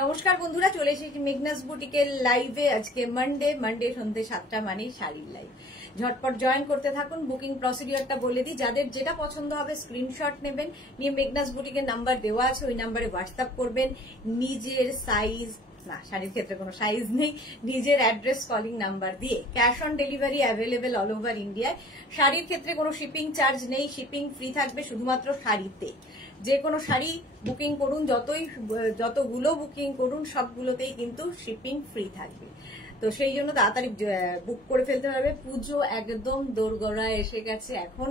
নমস্কার বন্ধুরা, চলে এসেছি মেঘনাস বুটিকের লাইভে। আজকে মানডে সন্ধ্যে 7টা মানে শাড়ির লাইভ। ঝটপট জয়েন করতে থাকুন। বুকিং প্রসিডিওরটা বলে দিই, যাদের যেটা পছন্দ হবে স্ক্রিনশট নেবেন, নিয়ে মেঘনাস বুটিকের নাম্বার দেওয়া আছে, ওই নাম্বারে হোয়াটসঅ্যাপ করবেন। নিজের সাইজ না, শাড়ির ক্ষেত্রে কোনো সাইজ নেই, নিজের অ্যাড্রেস কলিং নাম্বার দিয়ে cash on delivery available all over ইন্ডিয়ায়। শাড়ির ক্ষেত্রে কোনো শিপিং চার্জ নেই, শিপিং ফ্রি থাকবে শুধুমাত্র শাড়িতে। যে কোনো শাড়ি বুকিং করুন, যতগুলো বুকিং করুন সবগুলোতেই কিন্তু শিপিং ফ্রি থাকবে। তো সেই জন্য তাড়াতাড়ি বুক করে ফেলতে হবে। পুজো একদম দোরগোড়ায় এসে গেছে, এখন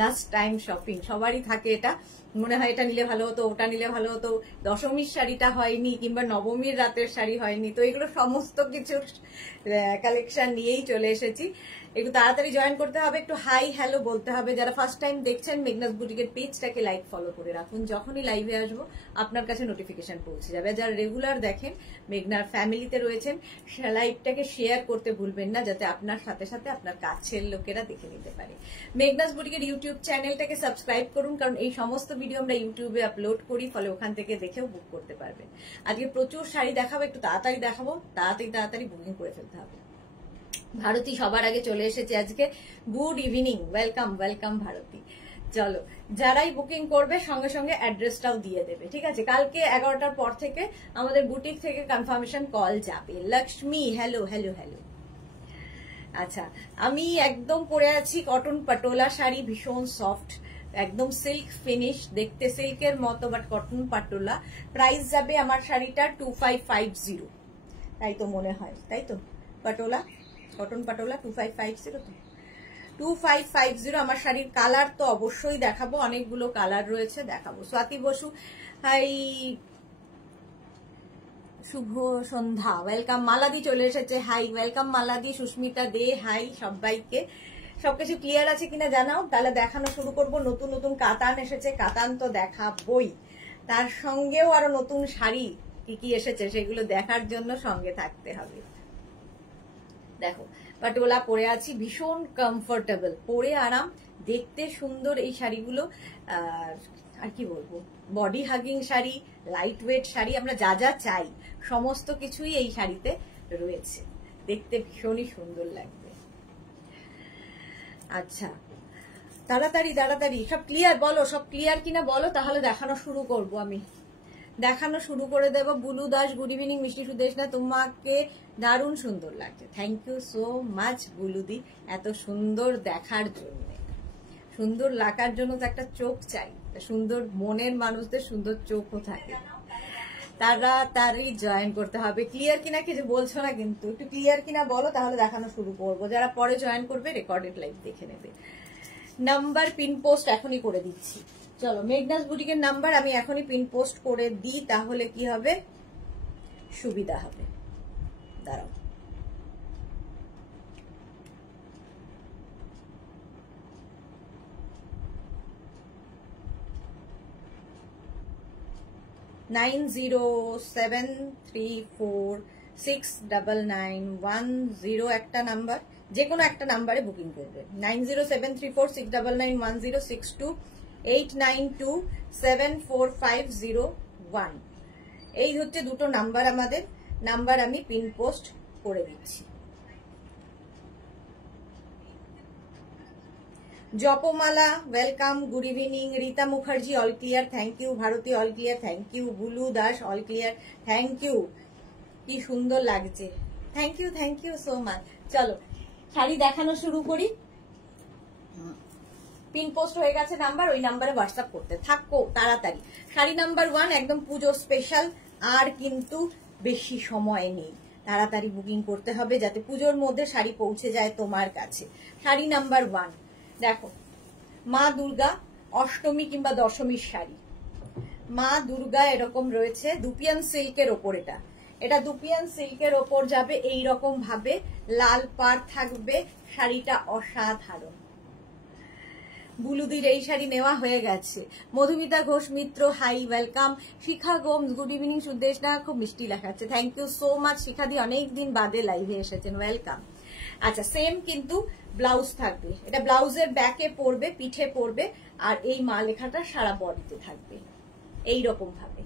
লাস্ট টাইম শপিং সবারই থাকে। এটা মনে হয় এটা নিলে ভালো হতো, ওটা নিলে ভালো হতো, দশমীর শাড়িটা হয়নি কিংবা নবমীর রাতের শাড়ি হয়নি। তো এগুলো সমস্ত কিছু কালেকশন নিয়েই চলে এসেছি। একটু তাড়াতাড়ি জয়েন করতে হবে, একটু হাই হ্যালো বলতে হবে। যারা ফার্স্ট টাইম দেখছেন মেঘনাস বুটিকের পেজটাকে লাইক ফলো করে রাখুন, যখনই লাইভে আসবো আপনার কাছে নোটিফিকেশন পৌঁছে যাবে। যারা রেগুলার দেখেন, মেঘনার ফ্যামিলিতে রয়েছেন, লাইভটাকে শেয়ার করতে ভুলবেন না, যাতে আপনার সাথে সাথে আপনার কাছের লোকেরা দেখে নিতে পারে। মেঘনাস বুটিকের ইউটিউব চ্যানেলটাকে সাবস্ক্রাইব করুন, কারণ এই সমস্ত ভিডিও আমরা ইউটিউবে আপলোড করি, ফলে ওখান থেকে দেখেও বুক করতে পারবেন। আজকে প্রচুর শাড়ি দেখাবো, একটু তাড়াতাড়ি দেখাবো, তাড়াতাড়ি বুকিং করে ফেলতে হবে। ভারতী সবার আগে চলে এসেছে আজকে। Good evening, welcome Bharati. চলো, যারাই বুকিং করবে সঙ্গে সঙ্গে অ্যাড্রেসটাও দিয়ে দেবে, ঠিক আছে? কালকে 11টার পর থেকে আমাদের বুটিক থেকে কনফার্মেশন কল যাবে। লক্ষ্মী, হ্যালো। আচ্ছা, আমি একদম পরে আছি কটন পাটোলা শাড়ি, ভীষণ সফট, একদম সিল্ক ফিনিশ, দেখতে সিল্কের মতো বাট কটন পাটোলা। প্রাইস যাবে আমার শাড়িটার 2550, তাই তো মনে হয়, তাই তো? পাটোলা, কটন পাটোলা 2550 তো 2550 আমার শাড়ির। কালার তো অবশ্যই দেখাবো, অনেকগুলো কালার রয়েছে, দেখাবো। স্বাতি বসু, হাই, শুভ সন্ধ্যা, ওয়েলকাম। মালাদি চলে এসেছে, হাই, ওয়েলকাম মালাদি। সুস্মিতা দে, হাই সবাইকে। সবকিছু ক্লিয়ার আছে কিনা জানাও, তাহলে দেখানো শুরু করব। নতুন নতুন কাতান এসেছে, কাতান তো দেখাবই, তার সঙ্গেও আরো নতুন শাড়ি কি কি এসেছে সেগুলো দেখার জন্য সঙ্গে থাকতে হবে। দেখো, পাটোলা পরে আছি, ভীষণ কমফোর্টেবল, পরে আরাম, দেখতে সুন্দর এই শাড়িগুলো। আর কি বলবো, body hugging sari, light weight sari, আমরা যা যা চাই সমস্ত কিছুই এই শাড়িতে রয়েছে, দেখতে ভীষণই সুন্দর লাগবে। আচ্ছা, তাড়াতাড়ি সব ক্লিয়ার বলো, সব ক্লিয়ার কিনা বলো, তাহলে দেখানো শুরু করব। আমি দেখানো শুরু করে দেব। Bulu Das, good evening. মিষ্টি সুদেশনা, তোমাকে দারুণ সুন্দর লাগছে। থ্যাংক ইউ সো মাচ বুলুদি, এত সুন্দর দেখার জন্য। সুন্দর লাগার জন্য তো একটা চোখ চাই, সুন্দর মনের মানুষদের সুন্দর চোখও থাকে। তাড়াতাড়ি জয়েন করতে হবে। ক্লিয়ার কিনা কিছু বলছো না কিন্তু, একটু ক্লিয়ার কিনা বলো, তাহলে দেখানো শুরু করবো। যারা পরে জয়েন করবে রেকর্ডেড লাইভ দেখে নেবে। নাম্বার পিন পোস্ট এখনই করে দিচ্ছি। চলো, মেঘনাস বুটিকের নাম্বার আমি এখনই পিন পোস্ট করে দিই, তাহলে কি হবে, সুবিধা হবে। দাঁড়াও, $9073469910 একটা নাম্বার, যে কোনো একটা নাম্বারে বুকিং করবে। 90734699106289274501, এই হচ্ছে দুটো নাম্বার আমাদের। নাম্বার আমি পিন পোস্ট করে দিচ্ছি। Japmala, welcome, good evening. Rita Mukherjee, all clear, thank you. Bharati, all clear, thank you. Bulu Das, all clear, thank you. কি সুন্দর লাগছে, থ্যাংক ইউ সো মাচ। চলো, শাড়ি দেখানো শুরু করি। পিন পোস্ট হয়ে গেছে নাম্বার, ওই নাম্বারে হোয়াটসঅ্যাপ করতে থাকো তাড়াতাড়ি। শাড়ি নাম্বার 1 একদম পুজো স্পেশাল, আর কিন্তু বেশি সময় নেই, তাড়াতাড়ি বুকিং করতে হবে যাতে পুজোর মধ্যে শাড়ি পৌঁছে যায় তোমার কাছে। শাড়ি নাম্বার 1, দেখো, মা দুর্গা অষ্টমী কিংবা দশমীর শাড়ি। মা দুর্গা এরকম রয়েছে, দুপিয়ান সিল্কের ওপর। এটা দুপিয়ান সিল্কের ওপর যাবে এই রকম ভাবে, লাল পাড় থাকবে, শাড়িটা অসাধারণ। বুলুদির এই শাড়ি নেওয়া হয়ে গেছে। মধুমিতা ঘোষ মিত্র, হাই, ওয়েলকাম। শিখা গোমস, গুড ইভিনিং। সুদেশনা, খুব মিষ্টি লেখাচ্ছে, থ্যাংক ইউ সো মাচ। শিখাদি অনেকদিন বাদে লাইভে এসেছেন, ওয়েলকাম। আচ্ছা, সেম কিন্তু ব্লাউজ থাকবে, এটা ব্লাউজের ব্যাকে পড়বে, পিঠে পড়বে, আর এই মা লেখাটা সারা বডিতে থাকবে এই রকম ভাবে।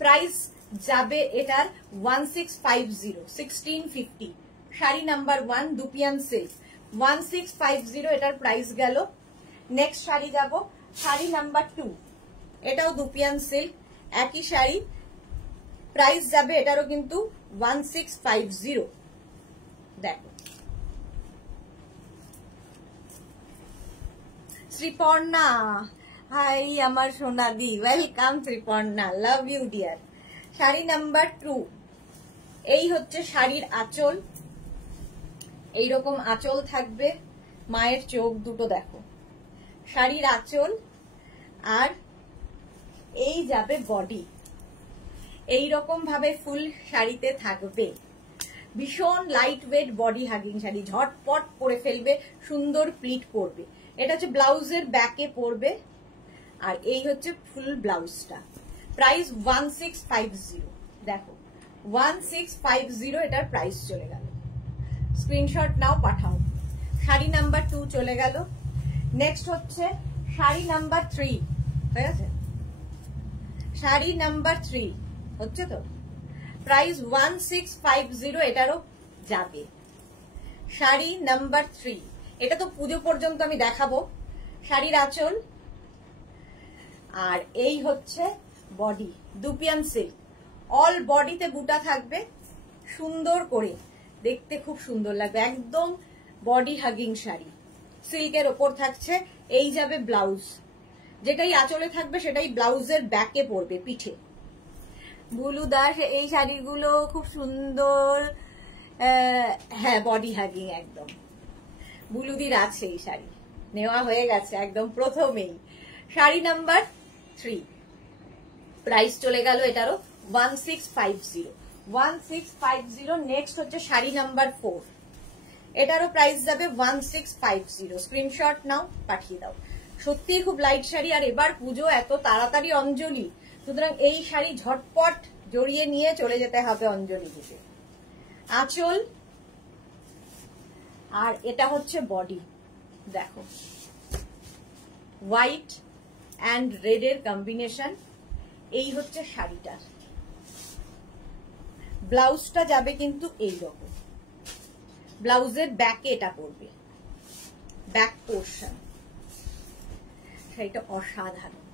প্রাইস যাবে এটার 1650, 1650 শাড়ি নাম্বার 1 দুপিয়ান সিল্ক 1650 এটার প্রাইস গেল। নেক্সট শাড়ি যাব শাড়ি নাম্বার 2, এটাও দুপিয়ান সিল্ক, একই শাড়ি, প্রাইস যাবে এটারও কিন্তু 1650। দেখো শ্রীপর্ণা, হাই আমার সোনাদি, welcome Sriparna, love you dear. Sari number 2, এই হচ্ছে শাড়ির আঁচল, এইরকম আঁচল থাকবে, মায়ের চোখ দুটো দেখো, শাড়ির আঁচল, আর এই যাবে বডি, এইরকম ভাবে ফুল শাড়িতে থাকবে, ভীষণ light weight body hugging sari, ঝটপট পরে ফেলবে, সুন্দর প্লিট পরবে। এটা হচ্ছে ব্লাউজের ব্যাকে পরবে, আর এই হচ্ছে ফুল ব্লাউজটা। প্রাইস 1650, দেখো 1650 এটার প্রাইস চলে গেল। স্ক্রিনশট নাও, পাঠাও। শাড়ি নাম্বার 2 চলে গেল। নেক্সট হচ্ছে শাড়ি নাম্বার 3, হয়ে গেছে? শাড়ি নাম্বার 3 হচ্ছে তো, প্রাইস 1650 এটারও যাবে। শাড়ি নাম্বার 3, এটা তো পুজো পর্যন্ত আমি দেখাবো। শাড়ির আঁচল, আর এই হচ্ছে বডি, দুপিয়ান সিল্ক, অল বডিতে বুটা থাকবে, সুন্দর করে দেখতে খুব সুন্দর লাগবে, একদম বডি হাগিং শাড়ি, সিল্কের ওপর থাকছে। এই যাবে ব্লাউজ, যেটাই আঁচলে থাকবে সেটাই ব্লাউজের ব্যাকে পড়বে, পিঠে। বুলু দাস, এই শাড়িগুলো খুব সুন্দর, হ্যাঁ বডি হাগিং একদম। বুলুদির আছে এই শাড়ি, নেওয়া হয়ে গেছে একদম প্রথমেই। শাড়ি নাম্বার 3, প্রাইস চলে গেল এটারও 1650, 1650। নেক্সট হচ্ছে শাড়ি নাম্বার 4, এটারও প্রাইস যাবে 1650। স্ক্রিনশট নাও, পাঠিয়ে দাও। সত্যি খুব লাইট শাড়ি, আর এবার পুজো এত তাড়াতাড়ি অঞ্জলি, সুতরাং এই শাড়ি ঝটপট জড়িয়ে নিয়ে চলে যেতে হবে অঞ্জলি দিতে। আঁচল, আর এটা হচ্ছে বডি, দেখো হোয়াইট অ্যান্ড রেড এর কম্বিনেশন। এই হচ্ছে শাড়িটার ব্লাউজটা যাবে কিন্তু এইরকম, ব্লাউজের ব্যাকে এটা পড়বে, ব্যাক পোর্শন। শাড়িটা অসাধারণ।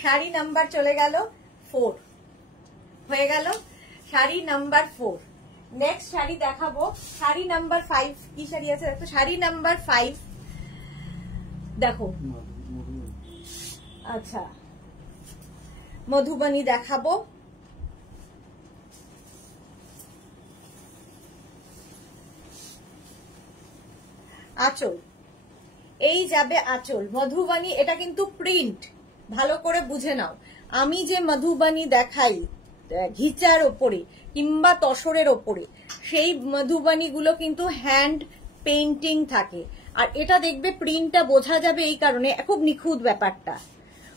শাড়ি নাম্বার চলে গেল 4, হয়ে গেল শাড়ি নাম্বার 4। নেক্সট শাড়ি দেখাবো শাড়ি নাম্বার 5, কি শাড়ি আছে দেখো, শাড়ি নাম্বার 5 দেখো, আচ্ছা মধুবনী দেখাবো। আঁচল, এই যাবে আঁচল, মধুবনী, এটা কিন্তু প্রিন্ট, ভালো করে বুঝে নাও। আমি যে মধুবনী দেখাই ঘিচার ওপরে কিংবা তসরের ওপরে, সেই মধুবনী গুলো কিন্তু হ্যান্ড পেইন্টিং থাকে, আর এটা দেখবে প্রিন্টটা বোঝা যাবে এই কারণে, খুব নিখুঁত ব্যাপারটা।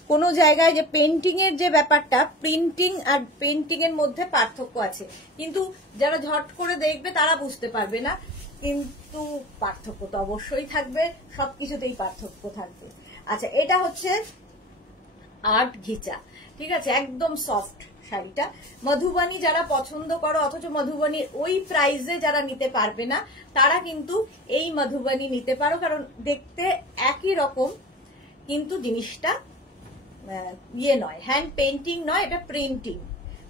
কোনো জায়গায় যে পেন্টিং এর যে ব্যাপারটা, প্রিন্টিং আর পেন্টিং এর মধ্যে পার্থক্য আছে, কিন্তু যারা ঝট করে দেখবে তারা বুঝতে পারবে না, কিন্তু পার্থক্য তো অবশ্যই থাকবে, সবকিছুতেই পার্থক্য থাকবে। আচ্ছা, এটা হচ্ছে আর্ট ঘিচা, ঠিক আছে, একদম সফট শাড়িটা। মধুবনী যারা পছন্দ করো অথচ মধুবনীর ওই প্রাইসে যারা নিতে পারবে না, তারা কিন্তু এই মধুবনী নিতে পারো, কারণ দেখতে একই রকম, কিন্তু জিনিসটা ইয়ে নয়, হ্যান্ড পেইন্টিং নয়, এটা প্রিন্টিং,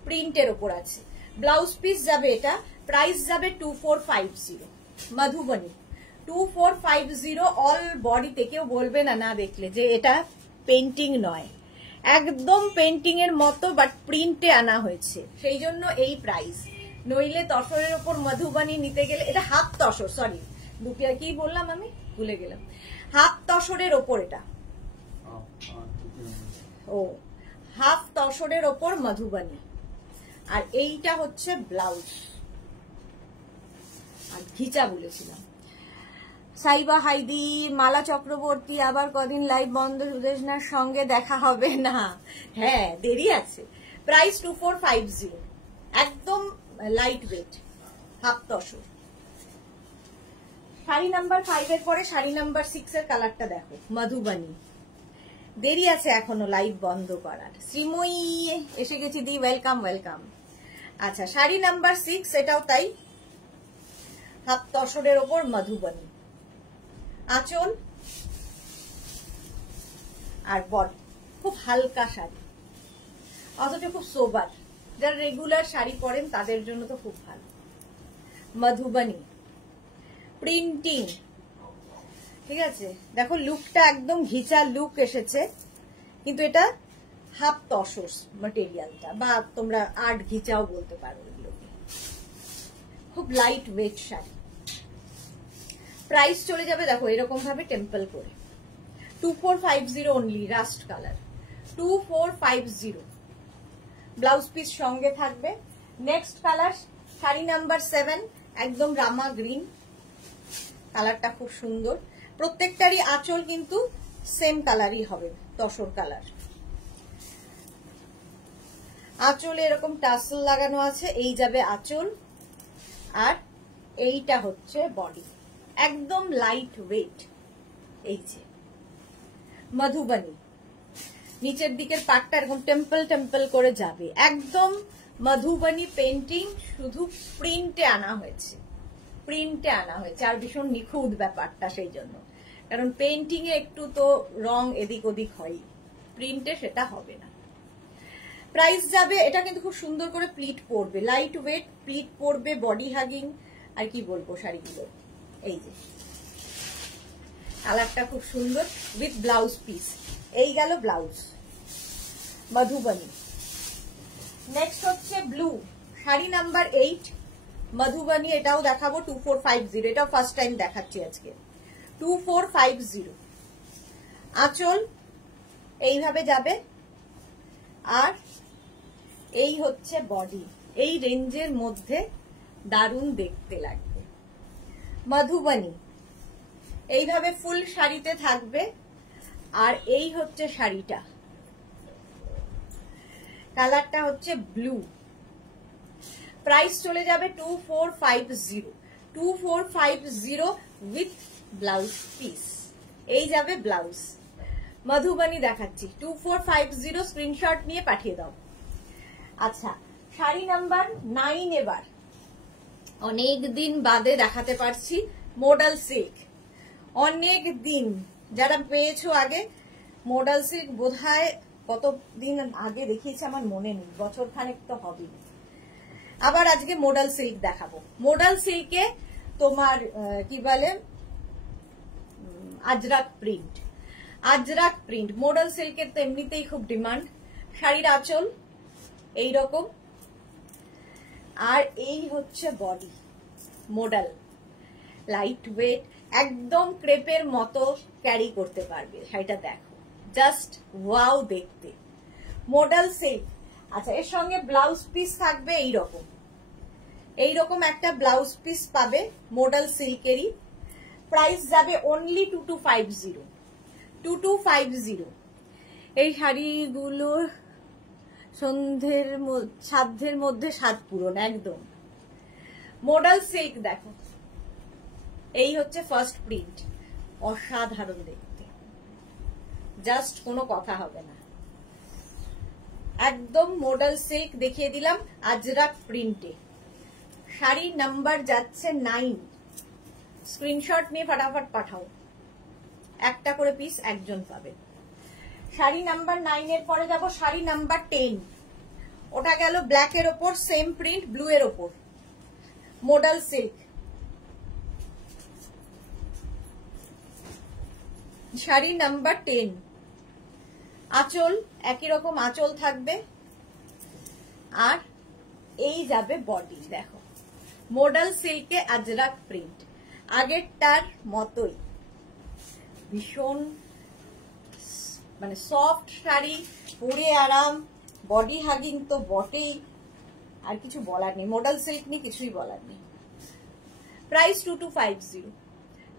প্রিন্টের ওপর আছে। ব্লাউজ পিস যাবে, এটা প্রাইস যাবে 2450, মধুবনী 2450। অল বডিতে কেউ বলবে না না দেখলে যে এটা পেইন্টিং নয়, একদম পেইন্টিং এর মতো, বাট প্রিন্টে আনা হয়েছে, সেই জন্য এই প্রাইস। নইলে তসরের ওপর মধুবনী নিতে গেলে, এটা হাফ তসর, সরি দুপিয়া, কি বললাম আমি ভুলে গেলাম, হাফ তসরের ওপর, এটা ও হাফ তসরের ওপর মধুবনী, আর এইটা হচ্ছে ব্লাউজ, আর ঘিচা বলেছিলাম। সাইবা হাইদি, মালা চক্রবর্তী, আবার কদিন লাইভ বন্ধ, সুদেশনার সঙ্গে দেখা হবে না, হ্যাঁ দেরি আছে। প্রাইস 2450, একদম light weight, half tussar. Sari number 5 এর পরে শাড়ি নাম্বার 6 এর কালারটা দেখো, মধুবনী, দেরি আছে এখনো লাইভ বন্ধ করার। শ্রীময়ী এসে গেছি দি, ওয়েলকাম ওয়েলকাম। আচ্ছা, শাড়ি নাম্বার 6, এটাও তাই, হাফ তসরের ওপর মধুবনী, আঁচল আর বডি। খুব হালকা শাড়ি, অথচ খুব সোবার। যারা রেগুলার শাড়ি পরেন তাদের জন্য তো খুব ভালো। মধুবনী প্রিন্টিং, ঠিক আছে। দেখো লুকটা একদম ঘিচা লুক এসেছে, কিন্তু এটা হাফ তসর ম্যাটেরিয়ালটা, বা তোমরা আর্ট ঘিচাও বলতে পারো এগুলোকে। খুব লাইট ওয়েট শাড়ি। প্রাইস চলে যাবে দেখো এরকম ভাবে টেম্পল করে, 2450 only, rushed colour 2450। Blouse piece সঙ্গে থাকবে। নেক্সট কালার শাড়ি নাম্বার 7, একদম রামা গ্রিন কালারটা, খুব সুন্দর। প্রত্যেকটারই আঁচল কিন্তু সেম কালারই হবে, তসর কালার। আঁচলে এরকম টাসেল লাগানো আছে, এই যাবে আঁচল, আর এইটা হচ্ছে বডি, একদম লাইট ওয়েট। এই যে মধুবনী, নিচের দিকের পাটটা এরকম টেম্পল টেম্পল করে যাবে, একদম মধুবনী পেন্টিং, শুধু প্রিন্টে আনা হয়েছে, প্রিন্টে আনা হয়েছে। আর ভীষণ নিখুঁত ব্যাপারটা, সেই জন্য, কারণ পেন্টিং এ একটু তো রং এদিক ওদিক হয়, প্রিন্টে সেটা হবে না। প্রাইস যাবে, এটা কিন্তু খুব সুন্দর করে প্লিট পড়বে, লাইট ওয়েট প্লিট পড়বে, বডি হাগিং। আর কি বলবো শাড়িগুলো, এই যে কালারটা খুব সুন্দর, উইথ ব্লাউজ পিস। এই গেল ব্লাউজ, মধুবনী। নেক্সট হচ্ছে ব্লু, শাড়ি নাম্বার 8, মধুবনী, এটাও দেখাবো 2450, এটাও ফার্স্ট টাইম দেখাচ্ছি আজকে, 2450। আঁচল এইভাবে যাবে, আর এই হচ্ছে বডি। এই রেঞ্জের মধ্যে দারুণ দেখতে লাগবে। মধুবনী এইভাবে ফুল শাড়িতে থাকবে, আর এই হচ্ছে শাড়িটা, কালারটা হচ্ছে ব্লু। প্রাইস চলে যাবে 2450, 2450 উইথ ব্লাউজ পিস। এই যাবে ব্লাউজ। মধুবনী দেখাচ্ছি 2450, স্ক্রিনশট নিয়ে পাঠিয়ে দাও। আচ্ছা, শাড়ি নাম্বার 9 এবার, অনেক দিন বাদে দেখাতে পারছি, মডাল সিল্ক। অনেক দিন যারা পেয়েছো আগে, মডাল সিল্ক বোধহয় কতদিন আগে দেখিয়েছে আমার মনে নেই, বছর খানেক তো হবে। আবার আজকে মডাল সিল্ক দেখাবো। মডাল সিল্কে তোমার কি বলে, Ajrak print, Ajrak print. Modal সিল্কের তো এমনিতেই খুব ডিমান্ড। শাড়ির আঁচল এইরকম, আর এই হচ্ছে বডি, মডাল, লাইট ওয়েট, একদম ক্রেপের মতো ক্যারি করতে পারবে শাড়িটা। দেখো জাস্ট ওয়াও দেখতে, মডাল সিল্ক। আচ্ছা, এর সঙ্গে ব্লাউজ পিস থাকবে এইরকম, এইরকম একটা ব্লাউজ পিস পাবে মডাল সিল্কেরই। প্রাইস যাবে অনলি 2250, 2250। এই শাড়িগুলো সাধ্যের মধ্যে সাত পূরণ একদম। মডাল সিল্ক দেখো, এই হচ্ছে ফার্স্ট প্রিন্ট, অসাধারণ দেখতে, জাস্ট কোনো কথা হবে না। একদম মডাল সিল্ক দেখিয়ে দিলাম আজরাক প্রিন্টে। শাড়ি নাম্বার যাচ্ছে 9, স্ক্রিনশট নিয়ে ফটাফট পাঠাও, একটা করে পিস একজন পাবে। শাড়ি নাম্বার 9 এর পরে যাব শাড়ি নাম্বার 10, ওটা গেল ব্ল্যাক এর ওপর সেম প্রিন্ট, ব্লু এর ওপর, মডাল সিল্ক। শাড়ি নাম্বার 10, আঁচল একই রকম আঁচল থাকবে, আর এই যাবে বডি। দেখো মডাল সিল্কে আজরাক প্রিন্ট, আগেরটার মতোই, ভীষণ মানে সফট শাড়ি, পরে আরাম, বডি হাগিং তো বটেই, আর কিছু বলার নেই। মডাল সিল্ক নিয়ে কিছুই বলার নেই। Price 2250,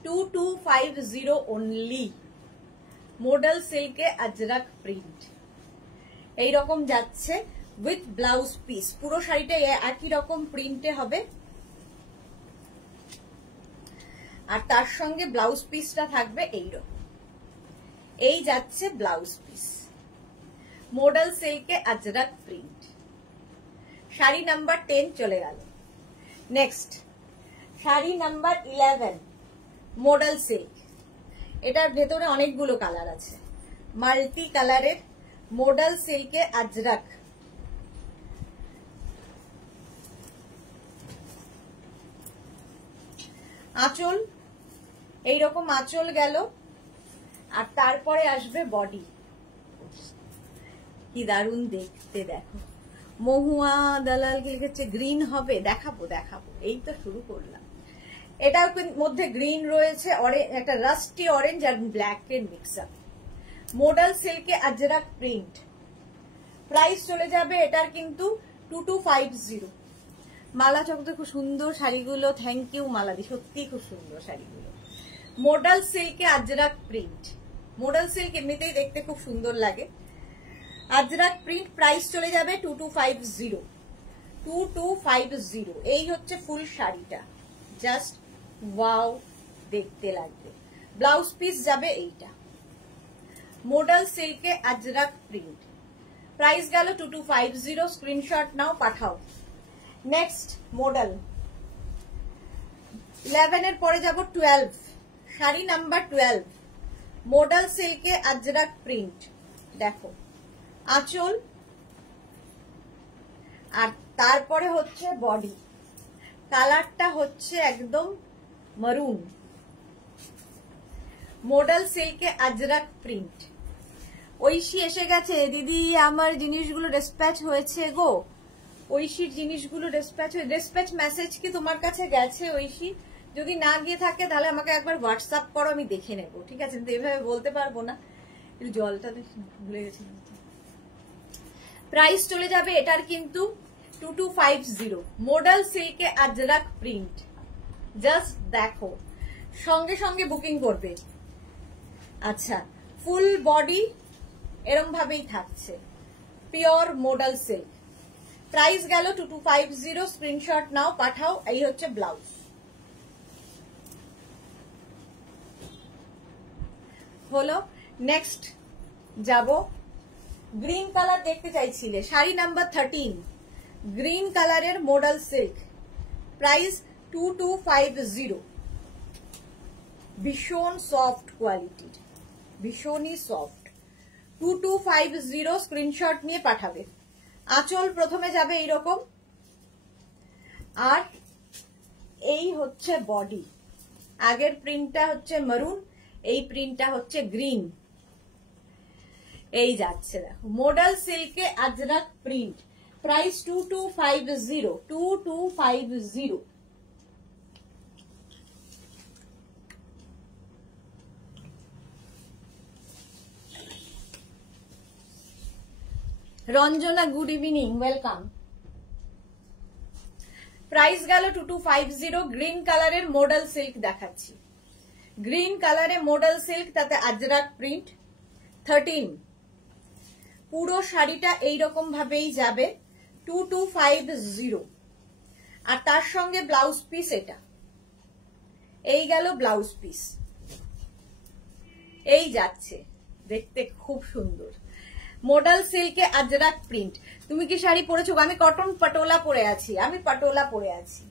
2250 only. মডাল সিল্কে আজরাক প্রিন্ট এইরকম যাচ্ছে উইথ ব্লাউজ পিস। পুরো শাড়িটা একই রকম প্রিন্টে হবে, আর তার সঙ্গে ব্লাউজ পিসটা থাকবে এইরকম। এই যাচ্ছে ব্লাউজ পিস, মডেল সিল্কে আজরাক প্রিন্ট। শাড়ি নাম্বার 10 চলে গেল। Next sari number 11 model silk. এটার ভেতরে অনেকগুলো কালার আছে, মাল্টি কালারের মডেল সিল্কে আজরাক। আঁচল এইরকম আঁচল গেল, আর তারপরে আসবে বডি। কি দারুণ দেখতে, দেখো মহুয়া দালাল কি লিখেছে, গ্রিন হবে, দেখাবো দেখাবো, এই তো শুরু করলাম। এটার মধ্যে গ্রিন রয়েছে, একটা রাস্টি অরেঞ্জ আর ব্ল্যাক এর মিক্স আপ। মডেল সিল্কে আজরাক প্রিন্ট। প্রাইস চলে যাবে এটার কিন্তু 2250। মালা চকতে খুব সুন্দর শাড়িগুলো, থ্যাংক ইউ মালাদি, সত্যি খুব সুন্দর শাড়িগুলো। মডেল সিল্কে আজরাক প্রিন্ট। মডেল সিল্ক এমনিতেই দেখতে খুব সুন্দর লাগে। আজরাক প্রিন্ট, প্রাইস চলে যাবে 2250। 2250। এই হচ্ছে ফুল শাড়িটা, জাস্ট ওয়াও দেখতে লাগবে। ব্লাউজ পিস যাবে এইটা, মডেল সিল্কে আজরাক প্রিন্ট। প্রাইস গেল 2250। স্ক্রিনশট নাও, পাঠাও। নেক্সট মডেল 11 এর পরে যাব 12। শাড়ি নাম্বার 12 মডেল সিল্কে আজরাক প্রিন্ট। দেখো আঁচল, আর তারপরে হচ্ছে বডি। কালারটা হচ্ছে একদম মারুন। মডেল সিল্কে আজরাক প্রিন্ট। ঐশী এসে গেছে, দিদি আমার জিনিসগুলো ডিসপ্যাচ হয়েছে গো। ঐশীর জিনিসগুলো ডিসপ্যাচ মেসেজ কি তোমার কাছে গেছে ঐশী? যদি না গিয়ে থাকে তাহলে আমাকে একবার হোয়াটসঅ্যাপ করো, আমি দেখে নেব, ঠিক আছে? এভাবে বলতে পারবো না, একটু জলটা ভুলে গেছি। প্রাইস চলে যাবে এটার কিন্তু 2250। মডেল সিল্কে আজরাক প্রিন্ট। জাস্ট দেখো, সঙ্গে সঙ্গে বুকিং করবে। আচ্ছা, ফুল বডি এরম ভাবেই থাকছে, পিওর মডেল সিল্ক। প্রাইস গেল 2250। স্ক্রিনশট নাও, পাঠাও। এই হচ্ছে ব্লাউজ। হলো। নেক্সট যাব, গ্রিন কালার দেখতে চাইছিলে, শাড়ি নাম্বার 13 গ্রিন কালারের মডেল সিল্ক। প্রাইস 2250। ভীষণ সফট কোয়ালিটির, ভীষণই সফট। 2250। স্ক্রিনশট নিয়ে পাঠাবে। আঁচল প্রথমে যাবে এইরকম, আর এই হচ্ছে বডি। আগের প্রিন্টটা হচ্ছে মারুন, এই প্রিন্টটা হচ্ছে গ্রিন। এই যাচ্ছে, দেখো মডেল সিল্কে Ajrak print. Price 2250। 2250। Ranjana good evening, welcome. Price গেল 2250। গ্রিন কালারের মডেল সিল্ক দেখাচ্ছি, গ্রিন কালারে মডেল সিল্ক, তাতে আজরাক প্রিন্ট। 13। পুরো শাড়িটা এইরকম ভাবেই যাবে 2250। আর তার সঙ্গে ব্লাউজ পিস এটা। এই গেল ব্লাউজ পিস, এই যাচ্ছে, দেখতে খুব সুন্দর। মডেল সিল্কে আজরাক প্রিন্ট। তুমি কি শাড়ি পরেছো? আমি কটন পাটোলা পরে আছি, আমি পাটোলা পরে আছি।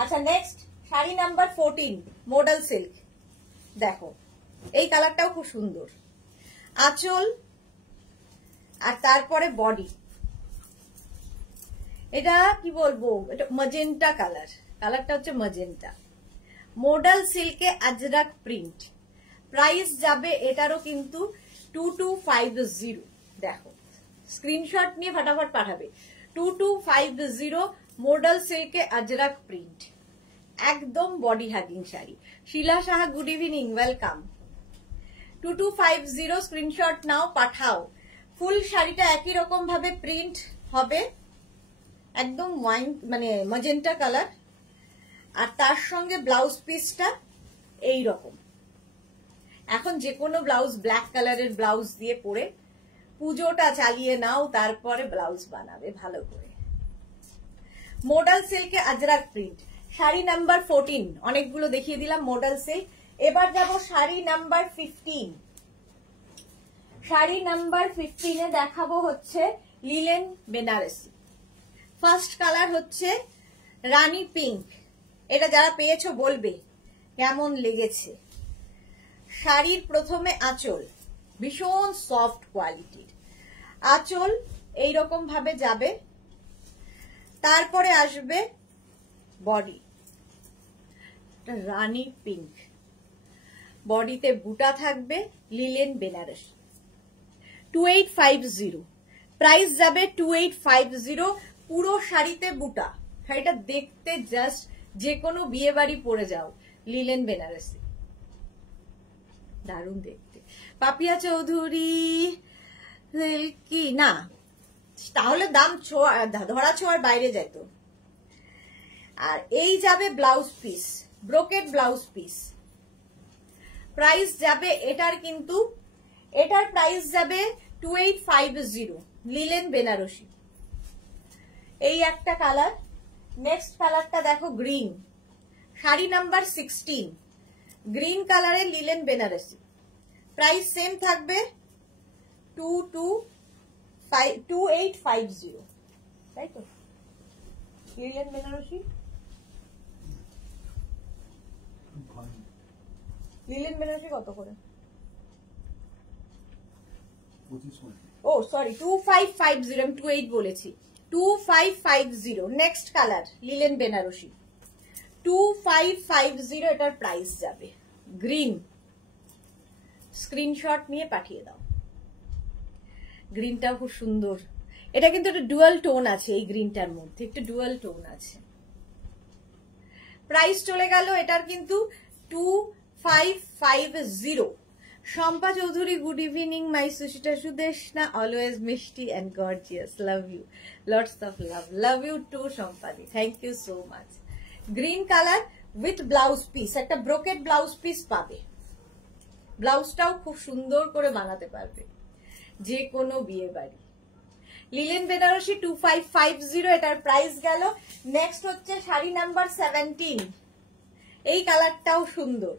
আচ্ছা, next sari number 14 model silk. দেখো এই কালারটাও খুব সুন্দর। আঁচল, আর তারপরে বডি। এটা কি বলবো, এটা ম্যাজেন্টা কালার, কালারটা হচ্ছে ম্যাজেন্টা। মডেল সিল্কে আজরাক প্রিন্ট। প্রাইস যাবে এটারও কিন্তু 2250। দেখো স্ক্রিনশট নিয়ে ফটাফট পাঠাবে। 2250 মডেল সিল্কে আজরাক প্রিন্ট, একদম body hugging sari. Shila Saha good evening, welcome. 2250। Screenshot নাও, পাঠাও। ফুল শাড়িটা একই রকম ভাবে প্রিন্ট হবে, একদম ওয়াইন মানে ম্যাজেন্টা কালার, আর তার সঙ্গে ব্লাউজ পিসটা এই রকম। এখন যে কোনো ব্লাউজ, ব্ল্যাক কালারের ব্লাউজ দিয়ে পরে পুজোটা চালিয়ে নাও, তারপরে ব্লাউজ বানাবে ভালো করে। মডেল সিল্কে আজরাক প্রিন্ট। শাড়ি নাম্বার 14 অনেকগুলো দেখিয়ে দিলাম মডেল সিল্ক। এবার যাব শাড়ি নাম্বার 15। শাড়ি নাম্বার 15-এ দেখাবো হচ্ছে লিলেন বেনারসি। ফার্স্ট কালার হচ্ছে রানী পিঙ্ক। এটা যারা পেয়েছো বলবে কেমন লেগেছে। শাড়ির প্রথমে আঁচল, ভীষণ সফট কোয়ালিটির আঁচল, এইরকম ভাবে যাবে। তারপরে আসবে বডি, রানী পিঙ্ক, বডিতে বুটা থাকবে, লিলেন বেনারসি। 2850, প্রাইস যাবে 2850। পুরো শাড়িতে বুটা, শাড়িটা দেখতে জাস্ট যে কোনো বিয়ে বাড়ি পরে যাও। লিলেন বেনারসি, দারুণ দেখতে। পাপিয়া চৌধুরী কি না, তাহলে দাম ধরা ছোঁয়ার বাইরে যেত। আর এই যাবে blouse piece, brocade blouse piece. Price যাবে এটার, কিন্তু এটার প্রাইস যাবে 2850, লিলেন বেনারসি। এই একটা কালার। নেক্সট কালারটা দেখো গ্রিন, শাড়ি নাম্বার 16, গ্রিন কালারের লিলেন বেনারসি। প্রাইস সেম থাকবে 2850, তাই তো? লিলেন বেনারসি, লিলেন বেনারসি কত করে? ও সরি, 2550, আমি 28 বলেছি। 2550 নেক্সট কালার লিলেন বেনারসি, 2550 এটার প্রাইস যাবে। গ্রিন, স্ক্রিনশট নিয়ে পাঠিয়ে দাও। গ্রিনটাও খুব সুন্দর। এটা কিন্তু একটা ডুয়াল টোন আছে, এই গ্রিনটার মধ্যে একটু ডুয়াল টোন আছে। প্রাইস চলে গেল এটার কিন্তু 2550। Shampa Chowdhury, good evening my Sushita Sudeshna, always মিষ্টি and gorgeous, love you, lots of love, love you too শম্পাদি, thank you so much. Green colour with blouse piece, একটা ব্রোকেড ব্লাউজ পিস পাবে। ব্লাউজটাও খুব সুন্দর করে বানাতে পারবে যে কোনো বিয়ে বাড়ি। লিলেন বেনারসি 2550, এটার প্রাইস গেল। নেক্সট হচ্ছে শাড়ি নাম্বার 17, এই কালারটাও সুন্দর।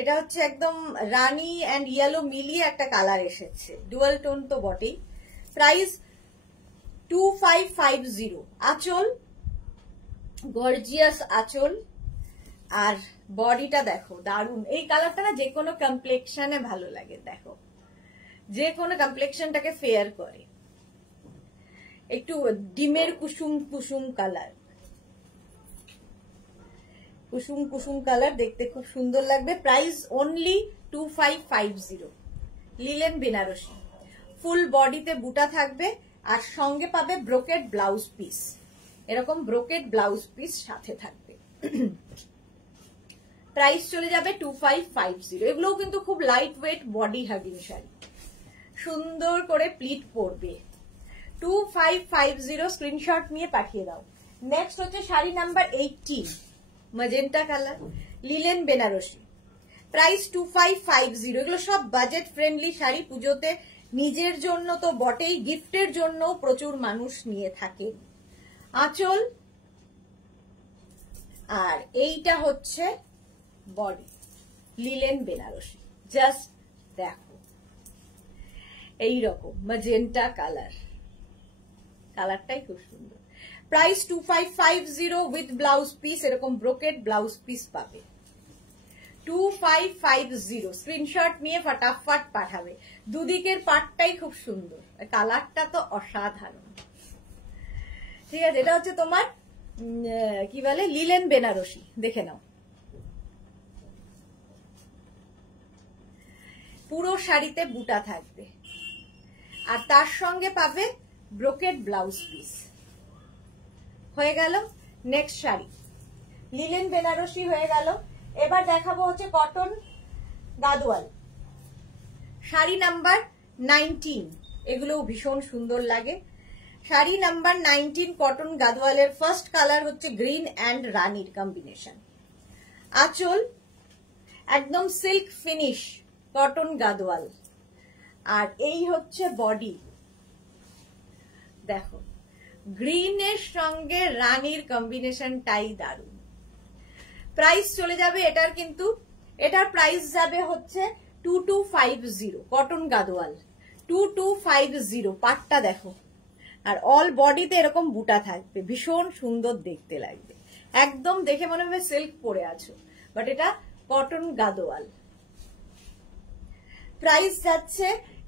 এটা হচ্ছে একদম রানী এন্ড ইয়েলো মিলিয়ে একটা কালার এসেছে, ডুয়াল টোন তো বটেই। প্রাইস 2550। আঁচল গর্জিয়াস আঁচল, আর বডিটা দেখো দারুন। এই কালারটা না যে কোনো কমপ্লেক্সনে ভালো লাগে, দেখো যে কোনো কমপ্লেক্সনটাকে ফেয়ার করে। একটু ডিমের কুসুম কুসুম কালার, কুসুম কুসুম কালার, দেখতে খুব সুন্দর লাগবে। Price only 2550, linen Banarasi. Full বডিতে বুটা থাকবে আর সঙ্গে পাবে ব্রোকেড ব্লাউজ পিস, এরকম ব্রোকেড ব্লাউজ পিস সাথে থাকবে। প্রাইস চলে যাবে 2550। এগুলোও কিন্তু খুব light weight body hugging sari, সুন্দর করে প্লিট পরবে। 2550, স্ক্রিনশট নিয়ে পাঠিয়ে দাও। নেক্সট হচ্ছে sari number 18, magenta colour, linen Banarasi. Price 2550। এগুলো সব বাজেট ফ্রেন্ডলি শাড়ি, পুজোতে নিজের জন্য তো বটেই, গিফটের জন্য প্রচুর মানুষ নিয়ে থাকে। আঁচল, আর এইটা হচ্ছে বডি, লিলেন বেনারসি। জাস্ট দেখো এইরকম ম্যাজেন্টা কালার, কালারটাই খুব সুন্দর। প্রাইস 2550 উইথ ব্লাউজ পিস, এরকম ব্রোকেড ব্লাউজ পিস পাবে। 2550, স্ক্রিনশট নিয়ে ফটাফট পাঠাবে। দুদিকের পাটটাই খুব সুন্দর, কালারটা তো অসাধারণ। ঠিক আছে, এটা হচ্ছে তোমার কি বলে লিলেন বেনারসি, দেখে নাও। পুরো শাড়িতে বুটা থাকবে আর তার সঙ্গে পাবে ব্রোকেড ব্লাউজ পিস। হয়ে গেল নেক্সট শাড়ি, লিলেন বেনারসি হয়ে গেল। এবার দেখাবো হচ্ছে কটন গাদোয়াল, শাড়ি নাম্বার 19। এগুলোও ভীষণ সুন্দর লাগে। শাড়ি নাম্বার 19 কটন গাদোয়ালের ফার্স্ট কালার হচ্ছে গ্রিন অ্যান্ড রানীর কম্বিনেশন। আঁচল একদম সিল্ক ফিনিশ কটন গাদোয়াল, আর এই হচ্ছে বডি। দেখো গ্রিনের সঙ্গে রানীর কম্বিনেশনটাই দারুণ। প্রাইস চলে যাবে এটার, কিন্তু এটার প্রাইস যাবে হচ্ছে 2250, কটন গাদোয়াল। 2250 পাটটা দেখো, আর অল বডিতে এরকম বুটা থাকবে, ভীষণ সুন্দর দেখতে লাগবে, একদম দেখে মনে হবে সিল্ক পরে আছো, বাট এটা কটন গাদোয়াল। প্রাইস যাচ্ছে,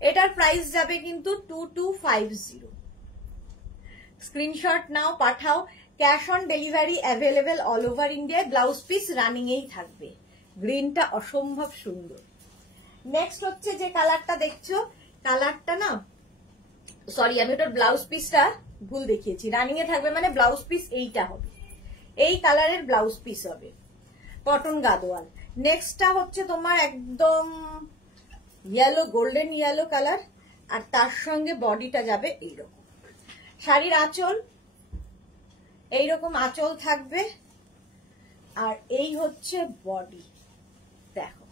এটার প্রাইস যাবে কিন্তু 2250। স্ক্রিনশট নাও, পাঠাও, cash on delivery available all over India. Blouse piece running এই থাকবে, গ্রিনটা অসম্ভব সুন্দর। নেক্সট হচ্ছে যে কালারটা দেখছো, কালারটা না, সরি আমি ওটার ব্লাউজ পিসটা ভুল দেখিয়েছি, রানিং এ থাকবে মানে ব্লাউজ পিস এইটা হবে, এই কালারের ব্লাউজ পিস হবে, কটন গাদোয়াল। নেক্সটটা হচ্ছে তোমার একদম ইয়েলো, গোল্ডেন ইয়েলো কালার, আর তার সঙ্গে বডিটা যাবে এইরকম। শাড়ির আঁচল এইরকম আঁচল থাকবে, আর এই হচ্ছে বডি। দেখো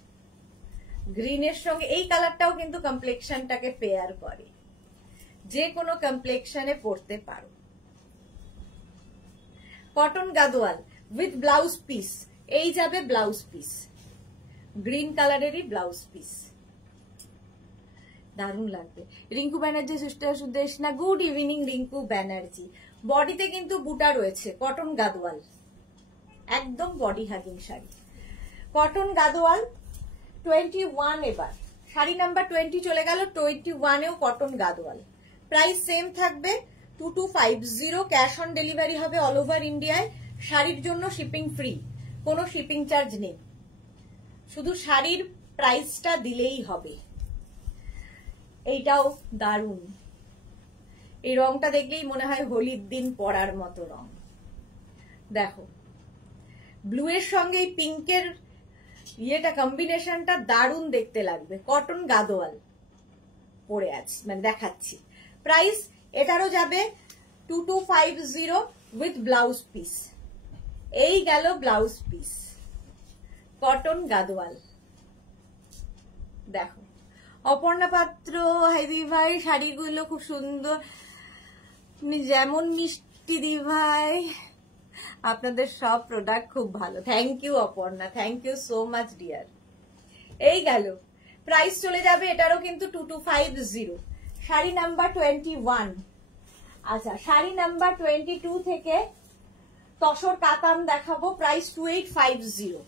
গ্রিনের সঙ্গে এই কালারটাও কিন্তু কমপ্লেক্সনটাকে পেয়ার করে, যে কোনো কমপ্লেক্সনে পরতে পারো। Cotton Gadwal with blouse piece, এই যাবে ব্লাউজ পিস, গ্রিন কালারেরই ব্লাউজ পিস, দারুণ লাগবে। Rinku Banerjee sister Sudeshna, good evening Rinku Banerjee. বডিতে কিন্তু বুটা রয়েছে, কটন গাদোয়াল, একদম body hugging sari, cotton Gadwal 21। এবার শাড়ি নাম্বার 20 চলে গেল, 21এও কটন গাদোয়াল। প্রাইস সেম থাকবে 2250, ক্যাশ অন ডেলিভারি হবে অল ওভার ইন্ডিয়ায়। শাড়ির জন্য শিপিং ফ্রি, কোনো শিপিং চার্জ নেই, শুধু শাড়ির প্রাইসটা দিলেই হবে। এইটাও দারুণ, এই রংটা দেখলেই মনে হয় হোলির দিন পরার মতো রং। দেখো ব্লু এর সঙ্গে এই পিঙ্কের ইয়েটা কম্বিনেশনটা দারুণ দেখতে লাগবে। কটন গাদোয়াল পরে আছি মানে দেখাচ্ছি। প্রাইস এটারও যাবে 2250 উইথ ব্লাউজ পিস। এই গেল ব্লাউজ পিস, কটন গাদোয়াল। দেখো অপর্ণা পাত্র, হাই দিভাই, শাড়িগুলো খুব সুন্দর, যেমন মিষ্টি দিভাই, আপনাদের সব প্রোডাক্ট খুব ভালো। Thank you Aparna, thank you so much dear. এই গেল, প্রাইস চলে যাবে এটারও কিন্তু 2250। শাড়ি নাম্বার 21। আচ্ছা শাড়ি নাম্বার 22 থেকে তসর কাতান দেখাবো, প্রাইস 2850।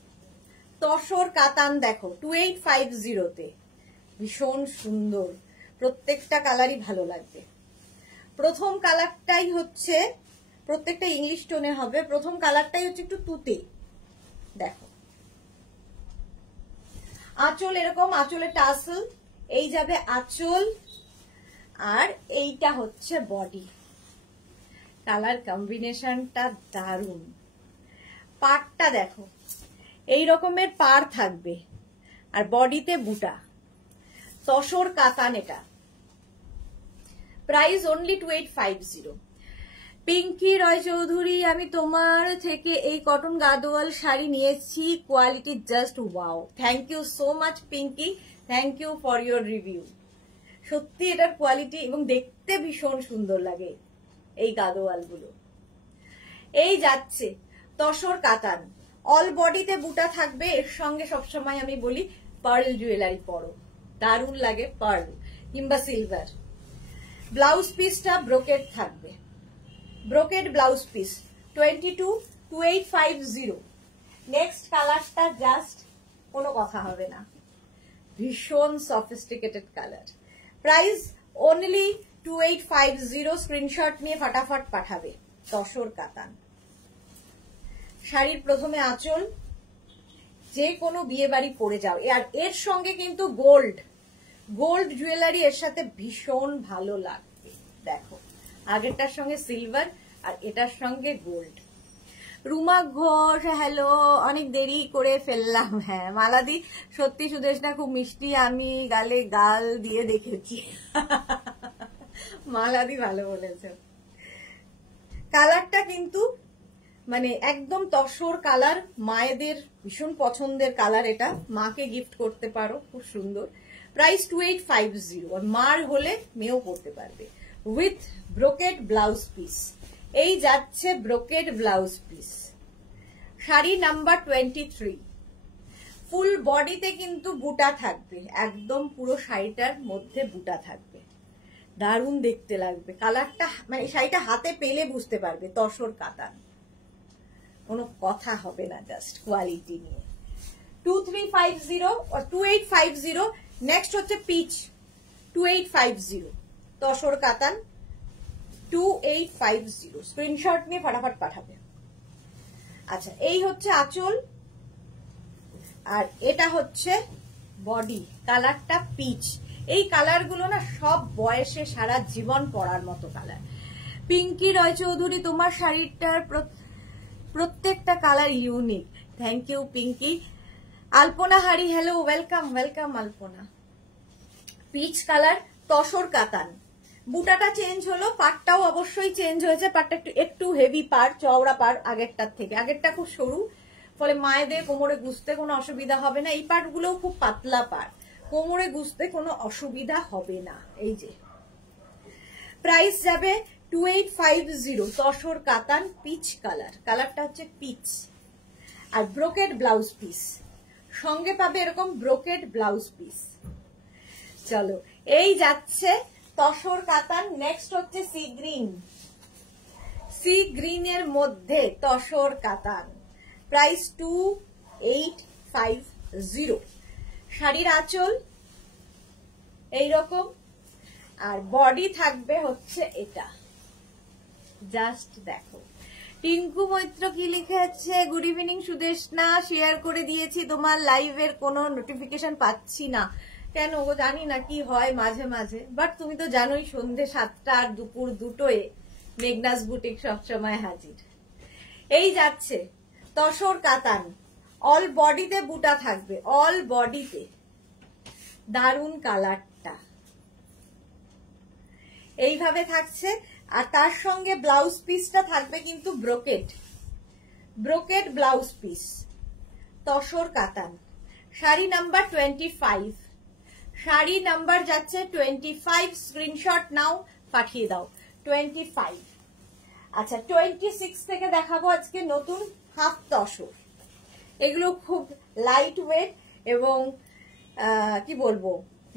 তসর কাতান দেখো 2850-তে, ভীষণ সুন্দর, প্রত্যেকটা কালারই ভালো লাগবে। প্রথম কালারটাই হচ্ছে, প্রত্যেকটা ইংলিশ টোনে হবে, প্রথম কালারটাই হচ্ছে একটু তুতে। দেখো আঁচল এরকম, আঁচলে টাসেল, এই যাবে আঁচল, আর এইটা হচ্ছে বডি। কালার কম্বিনেশনটা দারুণ। পাড়টা দেখো এই রকমের পাড় থাকবে, আর বডিতে বুটা, তসর কাতান এটা। Price only 2850। পিঙ্কি রয় চৌধুরী, আমি তোমার থেকে এই কটন গাদোয়াল শাড়ি নিয়েছি, quality just wow. Thank you so much Pinki, thank you for your review. সত্যি এটার কোয়ালিটি এবং দেখতে ভীষণ সুন্দর লাগে এই গাদোয়ালগুলো। এই যাচ্ছে তসর কাতান, অল বডিতে বুটা থাকবে, এর সঙ্গে সবসময় আমি বলি পার্ল জুয়েলারি পরো, দারুণ লাগে পার্ল কিংবা সিলভার। ব্লাউজ পিসটা ব্রোকেড থাকবে, ব্রোকেড ব্লাউজ পিস 2850। নেক্সট কালারটা জাস্ট কোনো কথা হবে না, ভীষণ sophisticated colour. Price only 2850। Screenshot নিয়ে ফটাফট পাঠাবে। তসর কাতান শাড়ির প্রথমে আঁচল, যে কোনো বিয়ে বাড়ি পরে যাও, আর এর সঙ্গে কিন্তু গোল্ড গোল্ড জুয়েলারি এর সাথে ভীষণ ভালো লাগবে। দেখো আগেরটার সঙ্গে সিলভার আর এটার সঙ্গে গোল্ড। রুমা ঘোষ, হ্যালো, অনেক দেরি করে ফেললাম। হ্যাঁ মালাদি, সত্যি সুদেশনা খুব মিষ্টি, আমি গালে গাল দিয়ে দেখেছি। মালাদি ভালো বলেছে। কালারটা কিন্তু মানে একদম তসর কালার, মায়েদের ভীষণ পছন্দের কালার, এটা মাকে গিফট করতে পারো, খুব সুন্দর। প্রাইস 2850, আর মার হলে মেয়েও পড়তে পারবে, উইথ ব্রোকেড ব্লাউজ পিস। এই যাচ্ছে brocade blouse piece. Sari number 23। ফুল বডিতে কিন্তু বুটা থাকবে, একদম পুরো শাড়িটার মধ্যে বুটা থাকবে। দারুণ দেখতে লাগবে কালারটা, মানে শাড়িটা হাতে পেলে বুঝতে পারবে তসর কাতান, কোনো কথা হবে না জাস্ট কোয়ালিটি নিয়ে। 2350 or 2850। নেক্সট হচ্ছে পিচ 2850 তসর কাতান 2850। স্ক্রিনশট নিয়ে ফটাফট পাঠাবে। আচ্ছা, এই হচ্ছে আঁচল আর এটা হচ্ছে বডি। কালারটা পিচ। এই কালার গুলো না সব বয়সে সারা জীবন পরার মতো কালার। পিঙ্কি রয় চৌধুরী, তোমার শাড়িটার প্রত্যেকটা colour unique. Thank you Pinky. Alpana Hari, hello, welcome welcome Alpana. Peach colour tussar katan. বুটাটা চেঞ্জ হলো, পাটটাও অবশ্যই চেঞ্জ হয়েছে। পাটটা একটু হেভি পার, চওড়া পার আগেরটার থেকে। আগেরটা খুব সরু, ফলে মায়েদের কোমরে গুছতে কোনো অসুবিধা হবে না। এই পাটগুলোও খুব পাতলা পার, কোমরে গুছতে কোনো অসুবিধা হবে না। এই যে প্রাইস যাবে 2850 তসর কাতান পিচ কালার। কালারটা হচ্ছে পিচ আর ব্রোকেড ব্লাউজ পিস সঙ্গে পাবে, এরকম ব্রোকেড ব্লাউজ পিস। চলো, এই যাচ্ছে তসর কাতান। নেক্সট হচ্ছে সি গ্রিন। সি গ্রিনের মধ্যে তসর কাতান, প্রাইস 2850। শাড়ির আঁচল এইরকম আর বডি থাকবে হচ্ছে এটা। জাস্ট দেখো। টিঙ্কু মৈত্র কি লিখেছে, গুড ইভিনিং সুদেশনা, শেয়ার করে দিয়েছি তোমার লাইভের কোনো নোটিফিকেশন পাচ্ছি না কেন গো, জানি না কি হয় মাঝে মাঝে, বাট তুমি তো জানোই সন্ধ্যে 7টা আর দুপুর 2টোয় মেঘনাস বুটিক সবসময় হাজির। এই যাচ্ছে তসর কাতান, অল বডিতে বুটা থাকবে, অল বডিতে। দারুন কালারটা এইভাবে থাকছে। আর তার সঙ্গে ব্লাউজ পিসটা থাকবে কিন্তু brocade, brocade blouse piece tussar কাতান। শাড়ি নাম্বার 25, শাড়ি নাম্বার যাচ্ছে 25। স্ক্রিনশট নাও, পাঠিয়ে দাও 25। আচ্ছা, 26 থেকে দেখাবো আজকে নতুন হাফ তসর। এগুলো খুব লাইট ওয়েট এবং কি বলবো,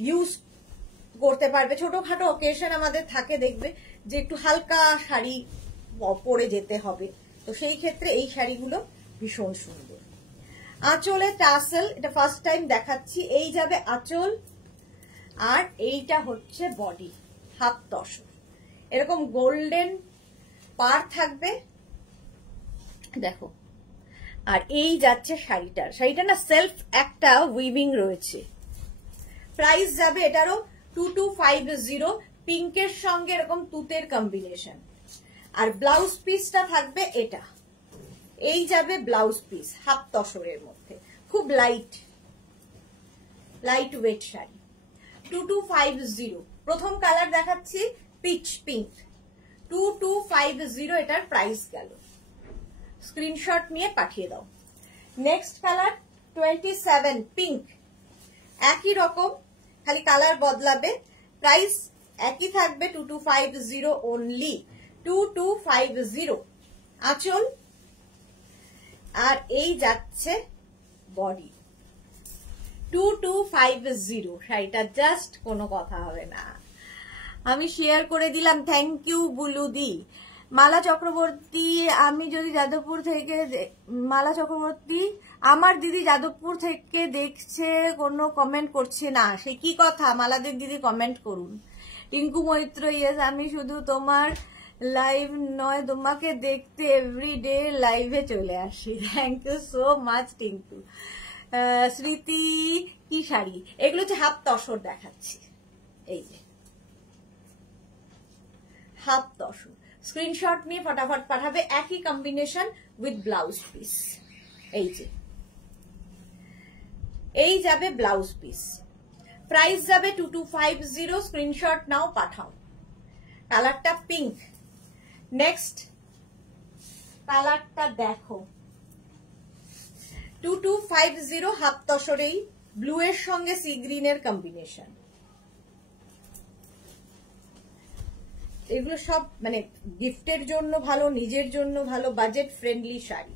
ইউজ করতে পারবে। ছোটখাটো অকেশন আমাদের থাকে, দেখবে যে একটু হালকা শাড়ি পরে যেতে হবে, তো সেই ক্ষেত্রে এই শাড়িগুলো ভীষণ সুন্দর। আঁচলে টাসেল, এটা ফার্স্ট টাইম দেখাচ্ছি। এই যাবে আঁচল আর এইটা হচ্ছে বডি, হাফ তসর। এরকম গোল্ডেন পার থাকবে, দেখো। আর এই যাচ্ছে শাড়িটার, শাড়িটা না সেলফ একটা উইভিং রয়েছে। প্রাইস যাবে এটারও 2250। পিঙ্কের সঙ্গে এরকম তুতের কম্বিনেশন। আর ব্লাউজ পিসটা থাকবে এটা। এই যাবে ব্লাউজ পিস হাফ তসরের মধ্যে, খুব লাইট লাইট ওয়েট শাড়ি 2250। প্রথম কালার দেখাচ্ছি পিচ পিঙ্ক, 2250 এটার প্রাইস গেল। স্ক্রিনশট নিয়ে পাঠিয়ে দাও। নেক্সট কালার 27 পিঙ্ক, একই রকম, খালি কালার বদলাবে। প্রাইস একই থাকবে 2250 অনলি, 2250। আঁচল আর এই যাচ্ছে বডি 2250। শাড়িটা জাস্ট কোনো কথা হবে না, আমি শেয়ার করে দিলাম। থ্যাংক ইউ বুলুদি। মালা চক্রবর্তী, আমি যদি যাদবপুর থেকে, মালা চক্রবর্তী আমার দিদি যাদবপুর থেকে দেখছে, কোনো কমেন্ট করছে না, সে কি কথা? মালাদের দিদি কমেন্ট করুন। টিঙ্কু মৈত্র, ইয়েস, আমি শুধু তোমার লাইভ নয় তোমাকে দেখতে এভরিডে লাইভে চলে আসি। Thank you so much Tinku. Smriti, কি শাড়ি এগুলো? হচ্ছে হাফ তসর দেখাচ্ছি, এই যে হাফ তসর। স্ক্রিনশট নিয়ে ফটাফট পাঠাবে। একই কম্বিনেশন উইথ ব্লাউজ পিস। এই যে এই যাবে ব্লাউজ পিস, প্রাইস যাবে 2250। স্ক্রিনশট নাও, পাঠাও। কালারটা পিঙ্ক। নেক্সট কালারটা দেখো, 2250 হাফ তসরেই ব্লু এর সঙ্গে সি গ্রিনের কম্বিনেশন। এগুলো সব মানে গিফটের জন্য ভালো, নিজের জন্য ভালো, বাজেট ফ্রেন্ডলি শাড়ি।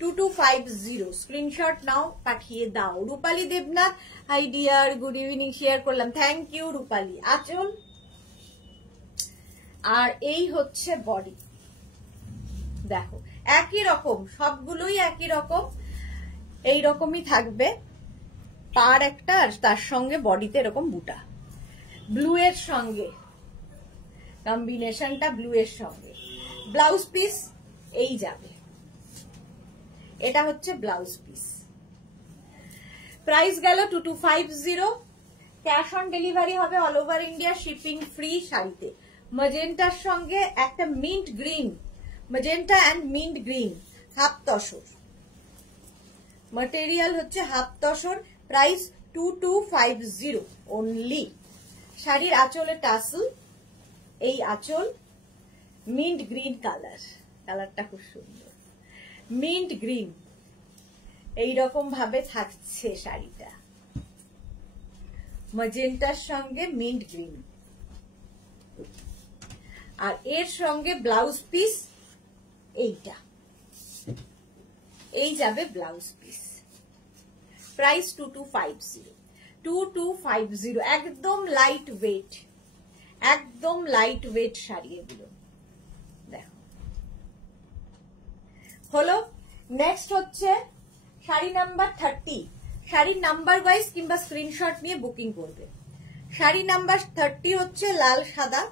2250 স্ক্রিনশট নাও, পাঠিয়ে দাও। Rupali Debnath, hi dear, good evening, share করলাম। Thank you Rupali. আঁচল আর এই হচ্ছে বডি, দেখো একই রকম, সবগুলোই একই রকম, এই রকমই থাকবে পার একটা, আর তার সঙ্গে বডিতে এরকম বুটা, ব্লু এর সঙ্গে কম্বিনেশনটা, ব্লু এর সঙ্গে। ব্লাউজ পিস এই যাবে, এটা হচ্ছে ব্লাউজ পিস। প্রাইস গেল 2250। ক্যাশ অন ডেলিভারি হবে all over India, shipping free শাড়িতে। ম্যাজেন্টার সঙ্গে একটা mint green, magenta and mint green, half tussar, material হচ্ছে হাফ তসর, প্রাইস 2250 অনলি। শাড়ির আঁচলের টাসেল, এই আঁচল মিন্ট গ্রিন কালার, কালারটা খুব সুন্দর, মিন্ট গ্রিন এইরকম ভাবে থাকছে শাড়িটা, ম্যাজেন্টার সঙ্গে মিন্ট গ্রিন। আর এর সঙ্গে ব্লাউজ পিস এইটা, এই যাবে ব্লাউজ পিস। প্রাইস 2250, 2250, একদম লাইট ওয়েট, একদম লাইট ওয়েট শাড়ি এগুলো। দেখো হলো। নেক্সট হচ্ছে শাড়ি নাম্বার 30। শাড়ির নাম্বার ওয়াইজ কিংবা স্ক্রিনশট নিয়ে বুকিং করবে। শাড়ি নাম্বার 30 হচ্ছে লাল সাদা,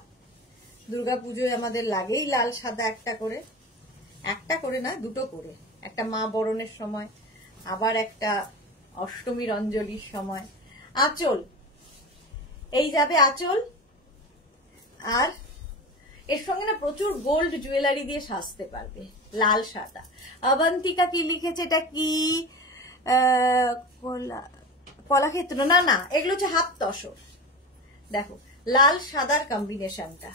দুর্গাপুজোয় আমাদের লাগেই লাল সাদা একটা করে, একটা করে না দুটো করে, একটা মা বরণের সময়, আবার একটা অষ্টমীর অঞ্জলির সময়। আঁচল এই যাবে আঁচল, আর এর সঙ্গে না প্রচুর গোল্ড জুয়েলারি দিয়ে সাজতে পারবে। লাল সাদা, অবন্তিকা কি লিখেছে, এটা কি কলাক্ষেত্র, না না এগুলো হচ্ছে হাফ তসর। দেখো লাল সাদার কম্বিনেশনটা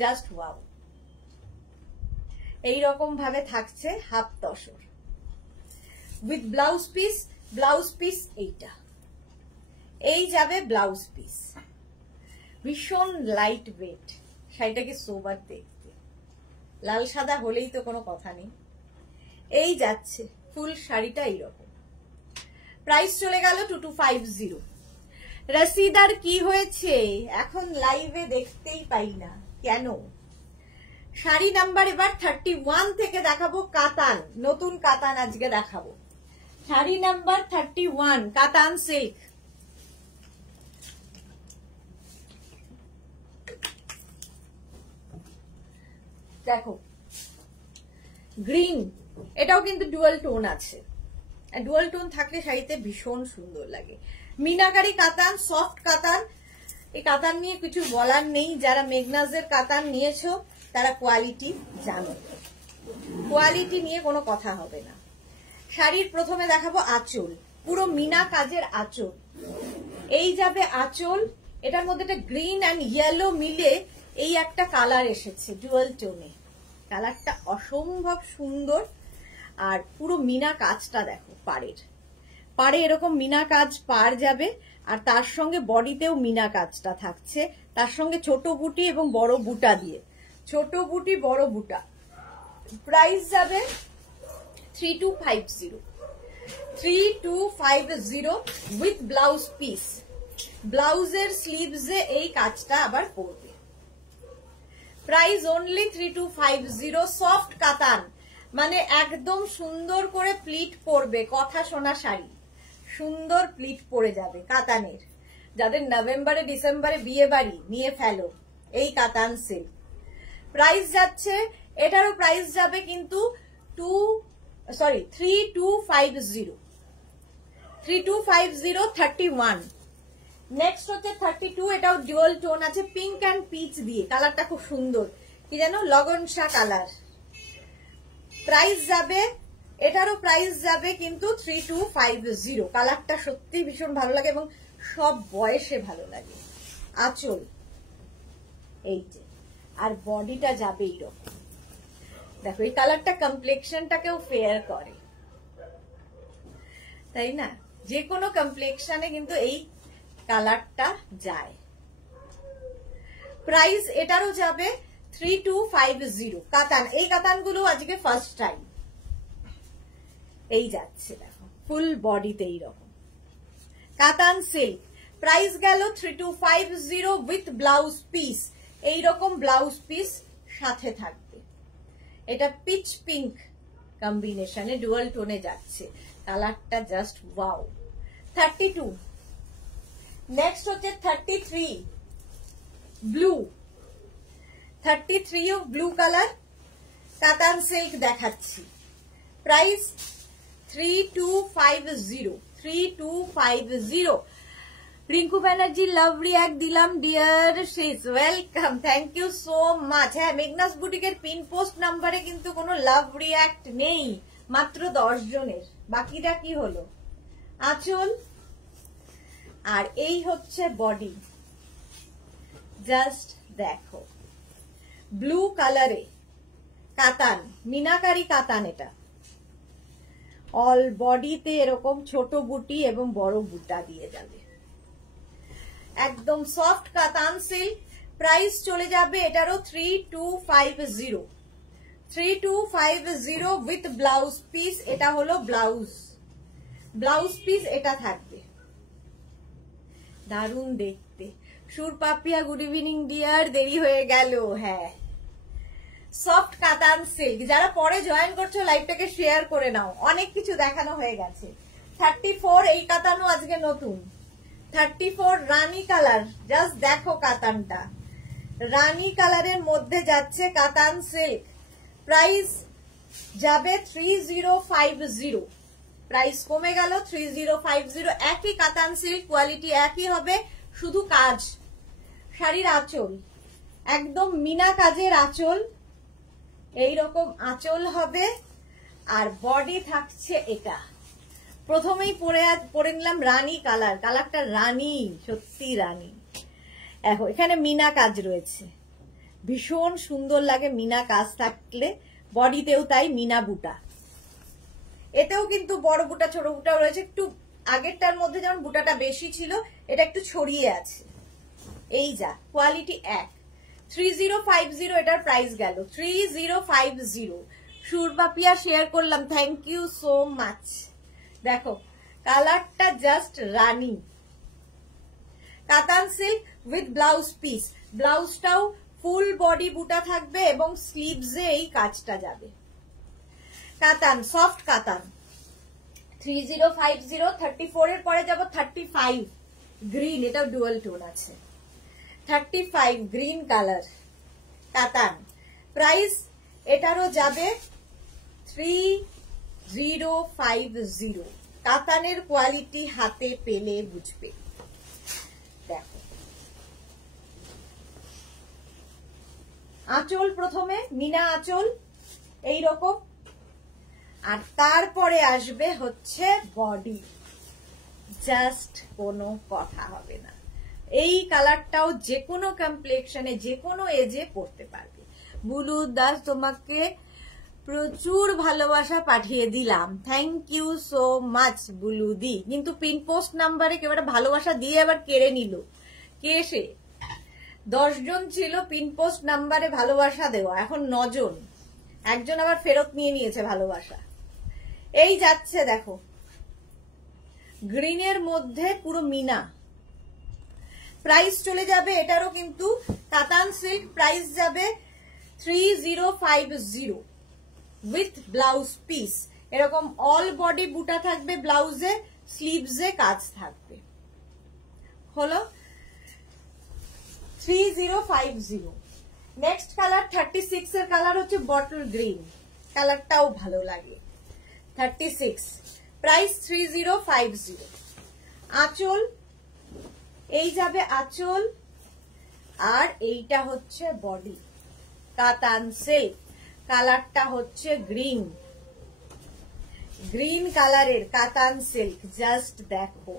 জাস্ট ওয়াও, এইরকম ভাবে থাকছে half tussar with blouse piece. Blouse piece এইটা, এই যাবে ব্লাউজ পিস, ভীষণ লাইট ওয়েট, শাড়িটাকে সোবার দেখতে, লাল সাদা হলেই তো কোনো কথা নেই। এই যাচ্ছে ফুল শাড়িটা এইরকম। প্রাইস চলে গেল 2250। রসিদার কি হয়েছে এখন লাইভে দেখতেই পাই না কেন? শাড়ি নাম্বার এবার 31 থেকে দেখাবো, কাতান, নতুন কাতান আজকে দেখাবো। শাড়ি নাম্বার 31 কাতান সিল্ক। দেখো গ্রিন, এটাও কিন্তু ডুয়াল টোন আছে, ডুয়াল টোন থাকলে শাড়িতে ভীষণ সুন্দর লাগে। মিনাকারি কাতান, সফট কাতান, এই কাতান নিয়ে কিছু বলার নেই, যারা মেঘনাজের কাতান নিয়েছো তারা কোয়ালিটি জানো, কোয়ালিটি নিয়ে কোনো কথা হবে না। শাড়ির প্রথমে দেখাবো আঁচল, পুরো মিনা কাজের আঁচল, এই যাবে আঁচল। এটার মধ্যে একটা গ্রিন অ্যান্ড ইয়েলো মিলে এই একটা কালার এসেছে ডুয়াল টোনে, কালারটা অসম্ভব সুন্দর। আর পুরো মিনা কাজটা দেখো, পাড়ের পাড়ে এরকম মিনা কাজ পার যাবে, আর তার সঙ্গে বডিতেও মিনা কাজটা থাকছে, তার সঙ্গে ছোট বুটি এবং বড় বুটা দিয়ে, ছোট বুটি বড় বুটা। প্রাইস যাবে 3250, 3250 উইথ ব্লাউজ পিস। ব্লাউজের স্লিভসে এই কাজটা আবার পড়বে। Price only 3250। সফট কাতান, মানে একদম সুন্দর করে প্লিট পড়বে, কথা শোনা শাড়ি, সুন্দর প্লিট পড়ে যাবে কাতানের। যাদের নভেম্বরে ডিসেম্বরে বিয়ে বাড়ি, নিয়ে ফেলো এই কাতান সিল্ক। প্রাইস যাচ্ছে, এটারও প্রাইস যাবে কিন্তু 3250, 3250, 31। নেক্সট হচ্ছে 32, এটাও ডুয়াল টোন আছে, পিঙ্ক অ্যান্ড পিচ দিয়ে, কালারটা খুব সুন্দর, কি জানো লগন শাহ কালার। প্রাইস যাবে, এটারও প্রাইস যাবে কিন্তু 3250। কালারটা সত্যি ভীষণ ভালো লাগে এবং সব বয়সে ভালো লাগে। আঁচল এই যে, আর বডিটা যাবে এইরকম। দেখো এই কালারটা কমপ্লেক্সনটাকেও ফেয়ার করে, তাই না? যে কোনো কমপ্লেক্সনে কিন্তু এই কালারটা যায়। প্রাইস এটারও যাবে 3250। কাতান, এই কাতানগুলো আজকে ফার্স্ট টাইম এই যাচ্ছে, দেখো ফুল বডিতে এইরকম কাতান সিল্ক। প্রাইস গেল 3250 উইথ ব্লাউজ পিস। এইরকম ব্লাউজ পিস সাথে থাকবে। এটা পিচ পিঙ্ক কম্বিনেশনে ডুয়াল টোনে যাচ্ছে, কালারটা জাস্ট ওয়াও। 32। নেক্সট হচ্ছে 33 blue. 33 of blue colour, katan silk দেখাচ্ছি। Price 3250। 3250। Rinku Banerjee love react দিলাম dear, she is welcome, thank you so much. হ্যাঁ, মেঘনাস বুটিকের পিন পোস্ট নাম্বারে কিন্তু কোনো লাভ রিয়াক্ট নেই, মাত্র 10 জনের। বাকিটা কি হলো? আঁচল আর এই হচ্ছে বডি, জাস্ট দেখো ব্লু কালারে কাতান, মিনাকারি কাতান। এটা অল বডিতে এরকম ছোট বুটি এবং বড় বুটা দিয়ে যাবে, একদম সফট কাতান সিল্ক। প্রাইস চলে যাবে এটারও 3250। 3250 উইথ ব্লাউজ পিস। এটা হলো ব্লাউজ পিস এটা থাকবে। দারুণ দেখতে। সুর পাপিয়া গুড ইভিনিং ডিয়ার, দেরি হয়ে গেল। হ্যাঁ, সফট কাতান সিল্ক। যারা পরে জয়েন করছো লাইভটাকে শেয়ার করে নাও, অনেক কিছু দেখানো হয়ে গেছে। 34 এই কাতানও আজকে নতুন। 34 রানী কালার, জাস্ট দেখো কাতানটা রানী কালারের মধ্যে যাচ্ছে কাতান সিল্ক। প্রাইস যাবে 3050। প্রাইস কমে গেল 3050। একই কাতান সিল্ক, কোয়ালিটি একই হবে, শুধু কাজ। শাড়ির আঁচল একদম মিনা কাজের আঁচল, এইরকম আঁচল হবে। আর বডি থাকছে এটা। প্রথমেই পরে নিলাম রানী কালার, কালারটা রানী, সত্যি রানী। দেখো এখানে মিনা কাজ রয়েছে, ভীষণ সুন্দর লাগে মিনা কাজ থাকলে। বডিতেও তাই মিনা বুটা, এতেও কিন্তু বড় বুটা ছোট বুটাও রয়েছে। একটু আগেরটার মধ্যে যেমন বুটাটা বেশি ছিল, এটা একটু ছড়িয়ে আছে। এই যা কোয়ালিটি এক। 3050 এটার প্রাইস গেল 3050। সুরপাপিয়া শেয়ার করলাম, থ্যাংক ইউ সো মাচ। দেখো কালারটা জাস্ট রানী। Katan silk with blouse piece. ব্লাউজটাও ফুল বডি বুটা থাকবে এবং স্লিভসে এই কাজটা যাবে। কাতান, সফট কাতান। 3050। 34 এর পরে যাব 35 গ্রিন, এটাও ডুয়াল টোন আছে। 35 গ্রিন কালার কাতান। প্রাইস এটারও যাবে 3050। কাতানের কোয়ালিটি হাতে পেলে বুঝবে। দেখো আঁচল, প্রথমে মিনা আঁচল এইরকম, আর তারপরে আসবে হচ্ছে বডি। জাস্ট কোনো কথা হবে না। এই কালারটাও যে কোনো কমপ্লেক্সনে, যে কোনো এজে পড়তে পারবে। বুলু দাস তোমাকে প্রচুর ভালোবাসা পাঠিয়ে দিলাম, thank you so much Bulu di. কিন্তু পিন পোস্ট নাম্বারে কেউ একটা ভালোবাসা দিয়ে আবার কেড়ে নিল। কে সে? 10 জন ছিল পিন পোস্ট নাম্বারে ভালোবাসা দেওয়া, এখন 9 জন। একজন আবার ফেরত নিয়ে নিয়েছে ভালোবাসা। এই যাচ্ছে দেখো গ্রিনের মধ্যে পুরো মিনা। প্রাইস চলে যাবে এটারও কিন্তু কাতান সিল্ক। প্রাইস যাবে 3050 উইথ ব্লাউজ পিস। এরকম অল বডি বুটা থাকবে, ব্লাউজে স্লিভসে কাজ থাকবে। হলো 3050। নেক্সট কালার 36 এর কালার হচ্ছে বটল গ্রিন, কালারটাও ভালো লাগে। 36 প্রাইস 3050। আঁচল এই যাবে আঁচল, আর এইটা হচ্ছে বডি। কাতান সিল্ক, কালারটা হচ্ছে গ্রিন, গ্রিন কালারের কাতান সিল্ক। জাস্ট দেখো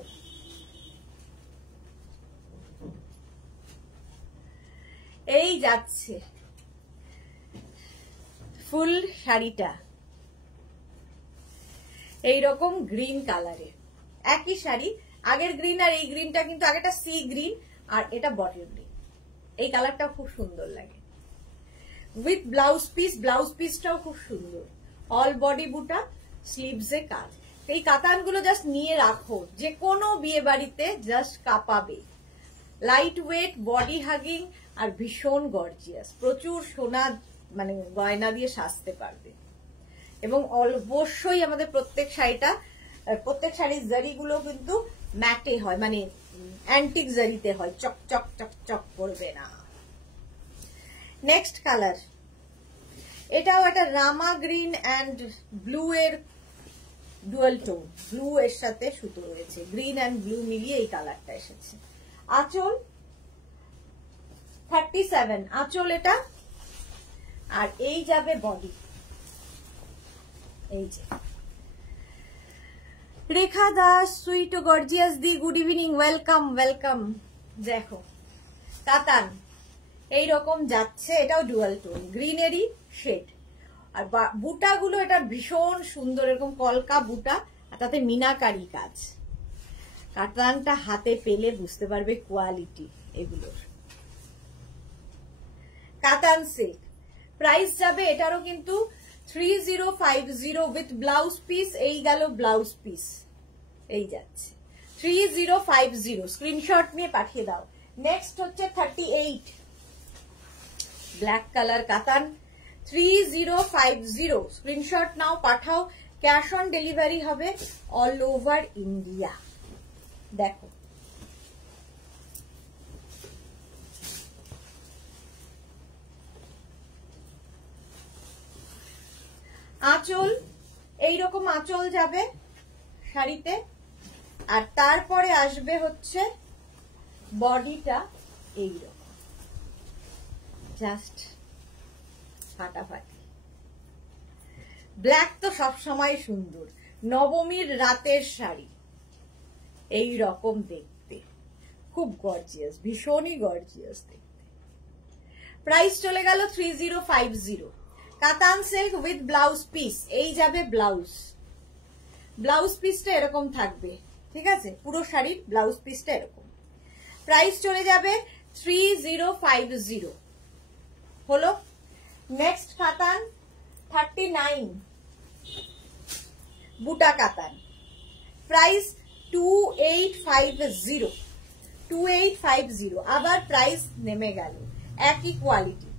এই যাচ্ছে ফুল শাড়িটা এইরকম গ্রিন কালারের। একই শাড়ি, আগের গ্রিন আর এই গ্রিনটা কিন্তু আগেটা সি গ্রিন আর এটা বটল গ্রিন। এই কালারটা খুব সুন্দর লাগে উইথ ব্লাউজ পিস। ব্লাউজ পিসটাও খুব সুন্দর, অল বডি বুটা, স্লিভসে কাজ। এই কাতানগুলো জাস্ট নিয়ে রাখো, যে কোনো বিয়ে বাড়িতে জাস্ট কাঁপাবে। লাইট ওয়েট, বডি হাগিং আর ভীষণ গর্জিয়াস। প্রচুর সোনা মানে গয়না দিয়ে সাজতে পারবে। এবং অবশ্যই আমাদের প্রত্যেক শাড়ির জারিগুলো কিন্তু ম্যাটে হয়, মানে অ্যান্টিক জারিতে হয়, চক চক চক চক করবে না। নেক্সট কালার, এটাও একটা রামা গ্রিন অ্যান্ড ব্লু এর ডুয়াল টোন, ব্লু এর সাথে সুতো রয়েছে, গ্রিন অ্যান্ড ব্লু মিলিয়ে এই কালারটা এসেছে। আঁচল 37 আঁচল এটা, আর এই যাবে বডি। এই যে রেখা দাস, সুইট ও গর্জিয়াস দি, গুড ইভিনিং, ওয়েলকাম ওয়েলকাম। দেখো কাতান এইরকম যাচ্ছে, এটাও ডুয়াল টোন, গ্রিনেরই শেড। আর বুটাগুলো এটা ভীষণ সুন্দর, এরকম কলকা বুটা, আর তাতে মিনাকারি কাজ। কাতানটা হাতে পেলে বুঝতে পারবে কোয়ালিটি এগুলোর। কাতান সিল্ক, প্রাইস যাবে এটারও কিন্তু 3050 উইথ ব্লাউজ পিস। এই গেল ব্লাউজ পিস, এই যাচ্ছে 3050, স্ক্রিনশট নিয়ে পাঠিয়ে দাও। নেক্সট হচ্ছে 38 ব্ল্যাক কালার কাতান, 3050, স্ক্রিনশট নাও, পাঠাও। ক্যাশ অন ডেলিভারি হবে অল ওভার ইন্ডিয়া। দেখো আঁচল, এইরকম আঁচল যাবে শাড়িতে, আর তারপরে আসবে হচ্ছে বডিটা এইরকম, জাস্ট ফাটাফাটি। ব্ল্যাক তো সবসময় সুন্দর, নবমীর রাতের শাড়ি এই রকম দেখতে, খুব গর্জিয়াস, ভীষণই গর্জিয়াস দেখতে। প্রাইস চলে গেল 3050। কাতান সিল্ক উইথ ব্লাউজ পিস, এই যাবে ব্লাউজ। ব্লাউজ পিসটা এরকম থাকবে, ঠিক আছে, পুরো শাড়ির ব্লাউজ পিসটা এরকম। প্রাইস চলে যাবে 3050 হলো। নেক্সট কাতান 39 বুটা কাতান, প্রাইস 2850, আবার প্রাইস নেমে গেল, একই কোয়ালিটি।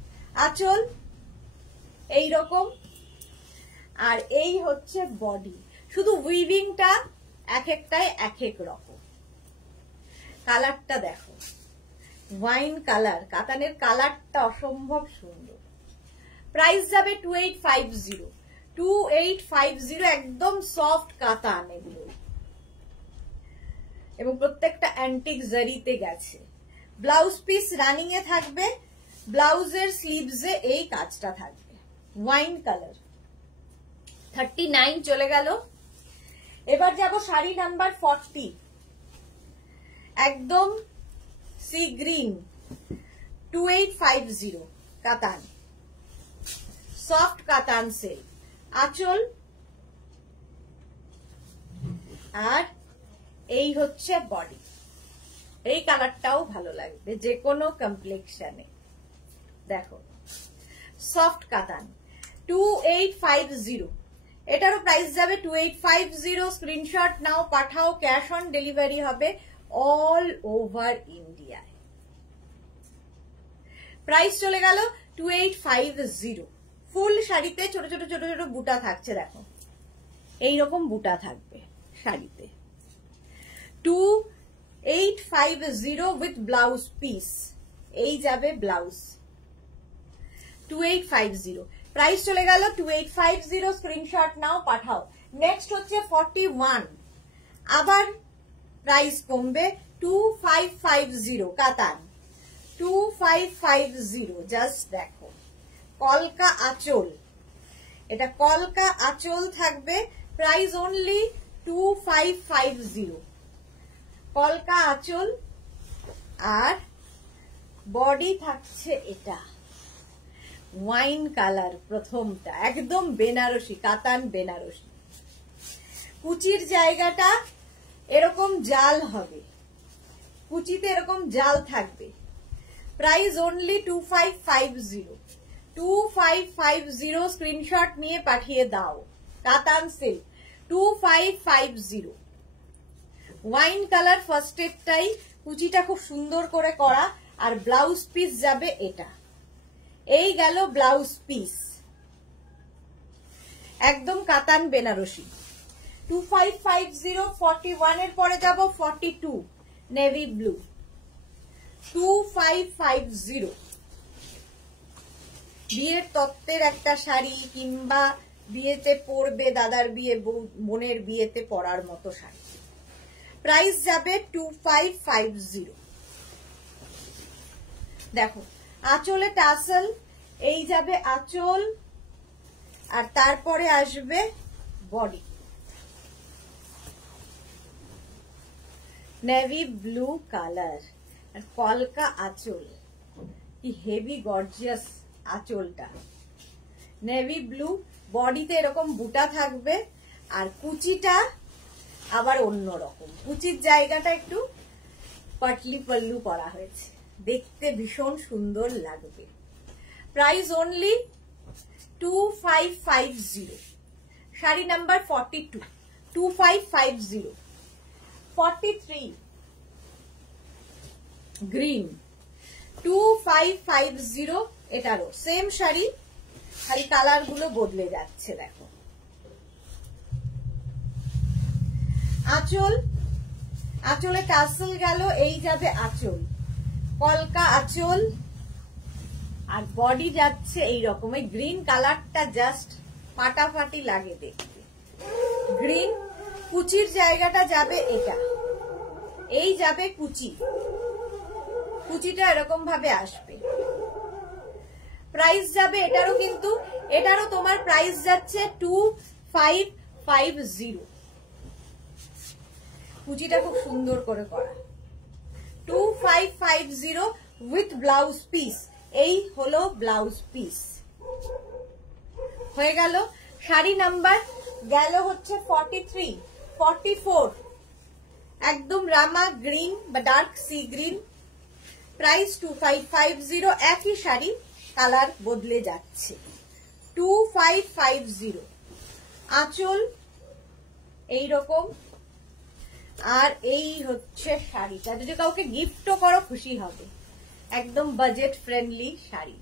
আঁচল এইরকম, আর এই হচ্ছে বডি, শুধু উইভিংটা এক একটাই এক এক রকম। কালারটা দেখো, ওয়াইন কালার, কাতানের কালারটা অসম্ভব সুন্দর। প্রাইস যাবে 2850, একদম সফট কাতান এগুলো, এবং প্রত্যেকটা অ্যান্টিক জারিতে গেছে। ব্লাউজ পিস রানিং এ থাকবে, ব্লাউজের স্লিভসে এই কাজটা থাকবে। ওয়াইন কালার 39 চলে গেল। এবার যাব শাড়ি নাম্বার 40, একদম সি গ্রিন, 2850 কাতান, সফট কাতান সিল্ক। আঁচল, আর এই হচ্ছে বডি। এই কালারটাও ভালো লাগবে যে কোনো কমপ্লেক্সনে। দেখো সফট কাতান 2850, এটারও প্রাইস যাবে 2850, স্ক্রিনশট নাও, পাঠাও। ক্যাশ অন ডেলিভারি হবে অল ওভার ইন্ডিয়ায়। প্রাইস চলে গেল 2850। ফুল শাড়িতে ছোট ছোট ছোট ছোট বুটা থাকছে, দেখো এইরকম বুটা থাকবে শাড়িতে। 2850 উইথ ব্লাউজ পিস, এই যাবে ব্লাউজ। 2850, প্রাইস চলে গেল 2850, স্ক্রিনশট নাও, পাঠাও। নেক্সট হচ্ছে 41, আবার প্রাইস কমবে, 2550 কাতান, 2550। জাস্ট দেখো কলকা আঁচল, এটা কলকা আঁচল থাকবে, প্রাইস অনলি 2550, কলকা আঁচল। আর বডি থাকছে এটা ওয়াইন কালার, প্রথমটা একদম বেনারসি, কাতান বেনারসি। কুচির জায়গাটা এরকম জাল হবে, কুচিতে এরকম জাল থাকবে। প্রাইস অনলি 2550, স্ক্রিনশট নিয়ে পাঠিয়ে দাও। কাতান সিল্ক 2550, ওয়াইন কালার ফার্স্ট এরটাই কুচিটা খুব সুন্দর করে করা, আর ব্লাউজ পিস যাবে এটা। এই গেল ব্লাউজ পিস, একদম কাতান বেনারসি। 2550 41 এর পরে যাব 42 নেভি ব্লু। 2550 বিয়ের তত্ত্বের একটা শাড়ি, কিংবা বিয়েতে পরবে, দাদার বিয়ে, বোনের বিয়েতে পরার মতো শাড়ি। প্রাইস যাবে 2550। দেখো আঁচলে টাসেল, এই যাবে আঁচল, আর তারপরে আসবে বডি। নেভি ব্লু কালার আর কলকা আঁচল, কি হেভি গর্জিয়াস আঁচলটা। নেভি ব্লু, বডিতে এরকম বুটা থাকবে, আর কুচিটা আবার অন্যরকম। কুচির জায়গাটা একটু পাটলি পল্লু করা হয়েছে, দেখতে ভীষণ সুন্দর লাগবে। Price only 2550। Sari number 42, 2550। 43 green, 2550। এটারও সেম শাড়ি, খালি কালার গুলো বদলে যাচ্ছে। দেখো আঁচল, আঁচলে টাসেল গেল, এই যাবে আঁচল, কলকা আঁচল, আর বডি যাচ্ছে এইরকম। এই গ্রিন কালারটা জাস্ট ফাটাফাটি লাগে দেখতে। গ্রিন, কুচির জায়গাটা যাবে এটা, এই যাবে কুচি, কুচিটা এরকম ভাবে আসবে। প্রাইস যাবে এটারও, কিন্তু এটারও তোমার প্রাইস যাচ্ছে 2550। কুচিটা খুব সুন্দর করে করা। 2550 উইথ ব্লাউজ পিস। এই হলো ব্লাউজ পিস। হয়ে গেল শাড়ি নাম্বার। গেল হচ্ছে 43, 44 একদম রামা গ্রিন বা ডার্ক সি গ্রিন। প্রাইস 2550। একই শাড়ি, কালার বদলে যাচ্ছে। 2550। আঁচল এইরকম, আর এই হচ্ছে শাড়িটা। যদি কাউকে গিফটও করো খুশি হবে। একদম বাজেট ফ্রেন্ডলি শাড়ি,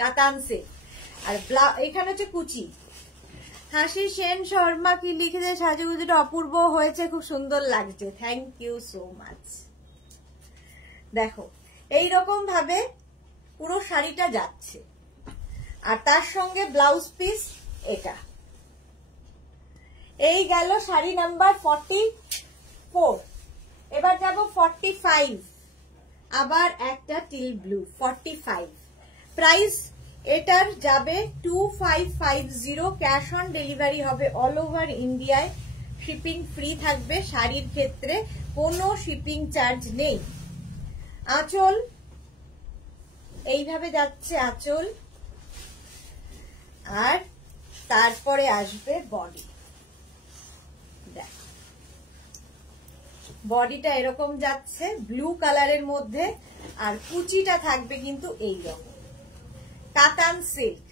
কাতান সিল্ক। আর এখানে হচ্ছে কুচি। হাসি সেন শর্মা কি লিখেছে, সাজুগুজুটা অপূর্ব হয়েছে, খুব সুন্দর লাগছে, থ্যাংক ইউ সো মাচ। দেখো এইরকম ভাবে পুরো শাড়িটা যাচ্ছে, আর তার সঙ্গে ব্লাউজ পিস এটা। এই গেল শাড়ি নাম্বার 44। এবার যাব 45, আবার একটা টিল ব্লু। 45 প্রাইস এটার যাবে 2550। ক্যাশ অন ডেলিভারি হবে অল ওভার ইন্ডিয়ায়, শিপিং ফ্রি থাকবে। শাড়ির ক্ষেত্রে কোনো শিপিং চার্জ নেই। আঁচল এইভাবে যাচ্ছে আঁচল, আর তারপরে আসবে বডি। দেখ বডিটা এরকম যাচ্ছে ব্লু কালারের মধ্যে, আর কুচিটা থাকবে কিন্তু এইরকম কাতান সিল্ক।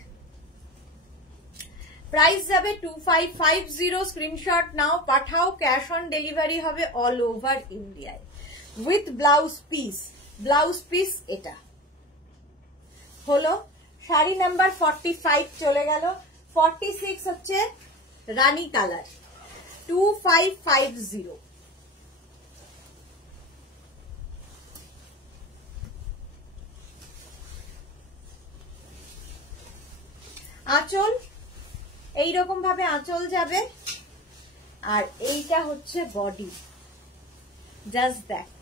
প্রাইস যাবে 2550। স্ক্রিনশট নাও, পাঠাও। ক্যাশ অন ডেলিভারি হবে অল ওভার ইন্ডিয়ায় with blouse piece. Blouse piece এটা হলো শাড়ি নাম্বার 45। চলে গেল 46 হচ্ছে রানী কালার। 2550। আঁচল এইরকম ভাবে আঁচল যাবে, আর এইটা হচ্ছে বডি। জাস্ট দেখো।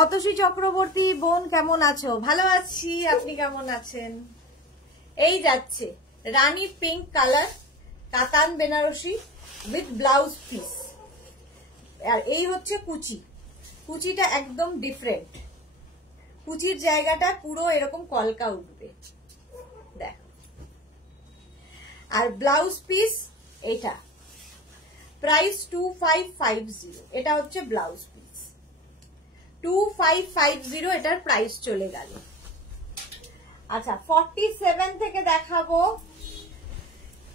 অতসী চক্রবর্তী বোন কেমন আছো? ভালো আছি, আপনি কেমন আছেন? এই যাচ্ছে রানী পিঙ্ক কালার, কাতান বেনারসি উইথ ব্লাউজ পিস। আর এই হচ্ছে কুচি। কুচিটা একদম ডিফারেন্ট, কুচির জায়গাটা পুরো এরকম কলকা উঠবে। দেখ, আর ব্লাউজ পিস এটা। প্রাইস 2550। এটা হচ্ছে ব্লাউজ পিস। 2550 এটার প্রাইস চলে গেল। আচ্ছা 47 থেকে দেখাবো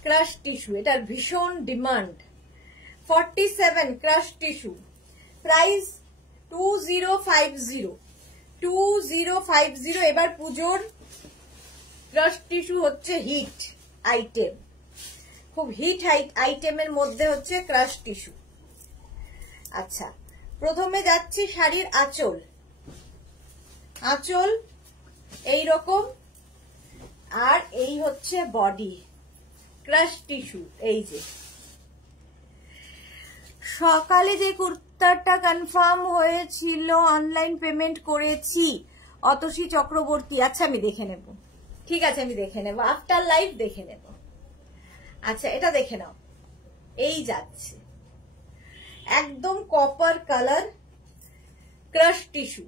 ক্রাশ টিস্যু। এটার ভীষণ ডিমান্ড। 47 crush tissue. প্রাইস 2050 2050। এবার পুজোর ক্রাশ টিস্যু হচ্ছে হিট আইটেম, খুব হিট আইটেমের মধ্যে হচ্ছে ক্রাশ টিস্যু। আচ্ছা, প্রথমে যাচ্ছি শাড়ির আঁচল। আঁচল এই রকম, আর এই হচ্ছে বডি ক্রাশ টিস্যু। এই যে সকালে যে কুর্তাটা কনফার্ম হয়েছিল অনলাইন পেমেন্ট করেছি, অতসী চক্রবর্তী। আচ্ছা আমি দেখে নেব, ঠিক আছে আমি দেখে নেব, আফটার লাইভ দেখে নেব। আচ্ছা এটা দেখে নাও, এই যাচ্ছে একদম কপার কালার ক্রাশ টিস্যু।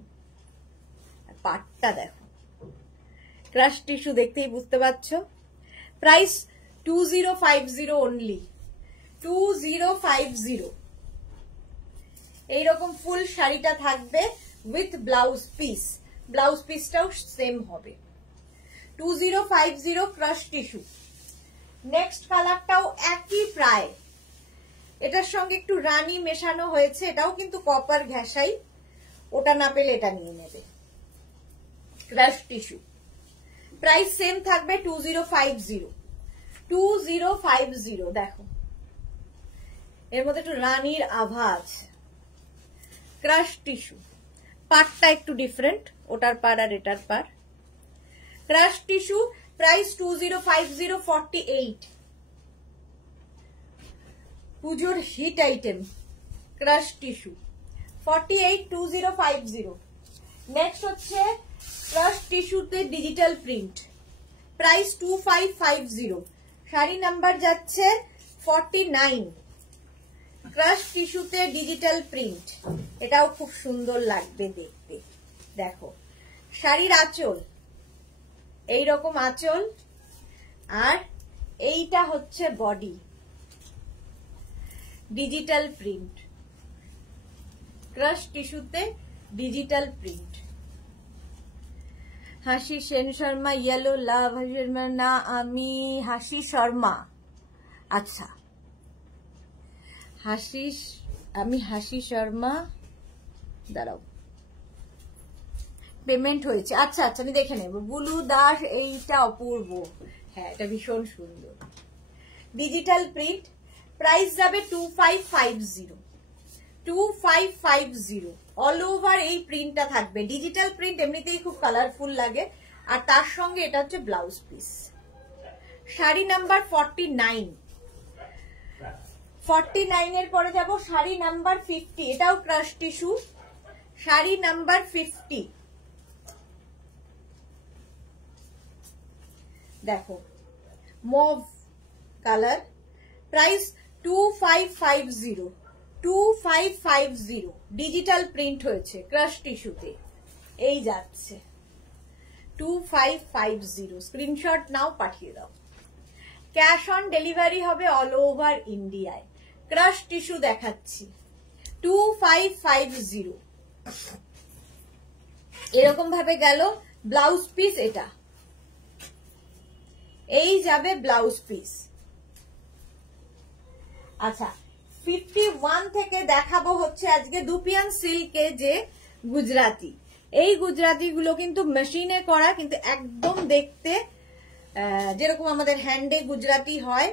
পাটটা দেখো, ক্রাশ টিস্যু দেখতেই বুঝতে পারছো। Price 2050 only, 2050। এইরকম ফুল শাড়িটা থাকবে উইথ ব্লাউজ পিস, ব্লাউজ পিসটাও সেম হবে। 2050 ক্রাশ টিস্যু। নেক্সট কালারটাও একই প্রায়, এটার সঙ্গে একটু রানী মেশানো হয়েছে, এটাও কিন্তু কপার ঘেঁষাই, ওটা না পেলে এটা নিয়ে নেবে। ক্রাশ টিস্যু প্রাইস সেম থাকবে 2050, 2050। দেখো এর মধ্যে একটু রানীর আভা আছে। ক্রাশ টিস্যু, পাটটা একটু ডিফারেন্ট, ওটার পার আর এটার পার। Crush tissue price 2050, 48। পুজোর hit item crush tissue 48, 2050। Next হচ্ছে ক্রাশ টিস্যুতে digital print, price 2550। Sari number যাচ্ছে 49। ক্রাশ টিস্যুতে ডিজিটাল প্রিন্ট, এটাও খুব সুন্দর লাগবে দেখতে। দেখো শাড়ির আঁচল এইরকম আঁচল, আর এইটা হচ্ছে বডি ডিজিটাল প্রিন্ট। ক্রাশ টিস্যুতে digital print. Hasi Sen Sharma, yellow লাভ। না আমি হাসি শর্মা। আচ্ছা আমি হাসি শর্মা, দাঁড়াও পেমেন্ট হয়েছে। আচ্ছা আচ্ছা আমি দেখে নেব। বুলু দাস, এইটা অপূর্ব, হ্যাঁ এটা ভীষণ সুন্দর। ডিজিটাল প্রিন্ট, প্রাইস যাবে 2550, 2550। অল ওভার এই প্রিন্টটা থাকবে। ডিজিটাল প্রিন্ট এমনিতেই খুব কালারফুল লাগে, আর তার সঙ্গে এটা হচ্ছে ব্লাউজ পিস। শাড়ি নাম্বার 49, 49 এর পরে যাব শাড়ি নাম্বার 50। এটাও ক্রাশ টিস্যু, শাড়ি নাম্বার 50। দেখো mauve colour, price 2550, 2550। Digital print হয়েছে ক্রাশ টিস্যুতে, এই যাচ্ছে 2550। স্ক্রিনশট নাও, পাঠিয়ে দাও। ক্যাশ অন ডেলিভারি হবে অল ওভার ইন্ডিয়ায়। ক্রাশ টিস্যু দেখাচ্ছি 2550। এরকম ভাবে গেল ব্লাউজ পিস, এটা এই যাবে ব্লাউজ পিস। আচ্ছা 51 থেকে দেখাবো হচ্ছে আজকে দুপিয়ান সিল্কে যে গুজরাটি। এই গুজরাটি গুলো কিন্তু মেশিনে করা, কিন্তু একদম দেখতে যেরকম আমাদের হ্যান্ডে গুজরাটি হয়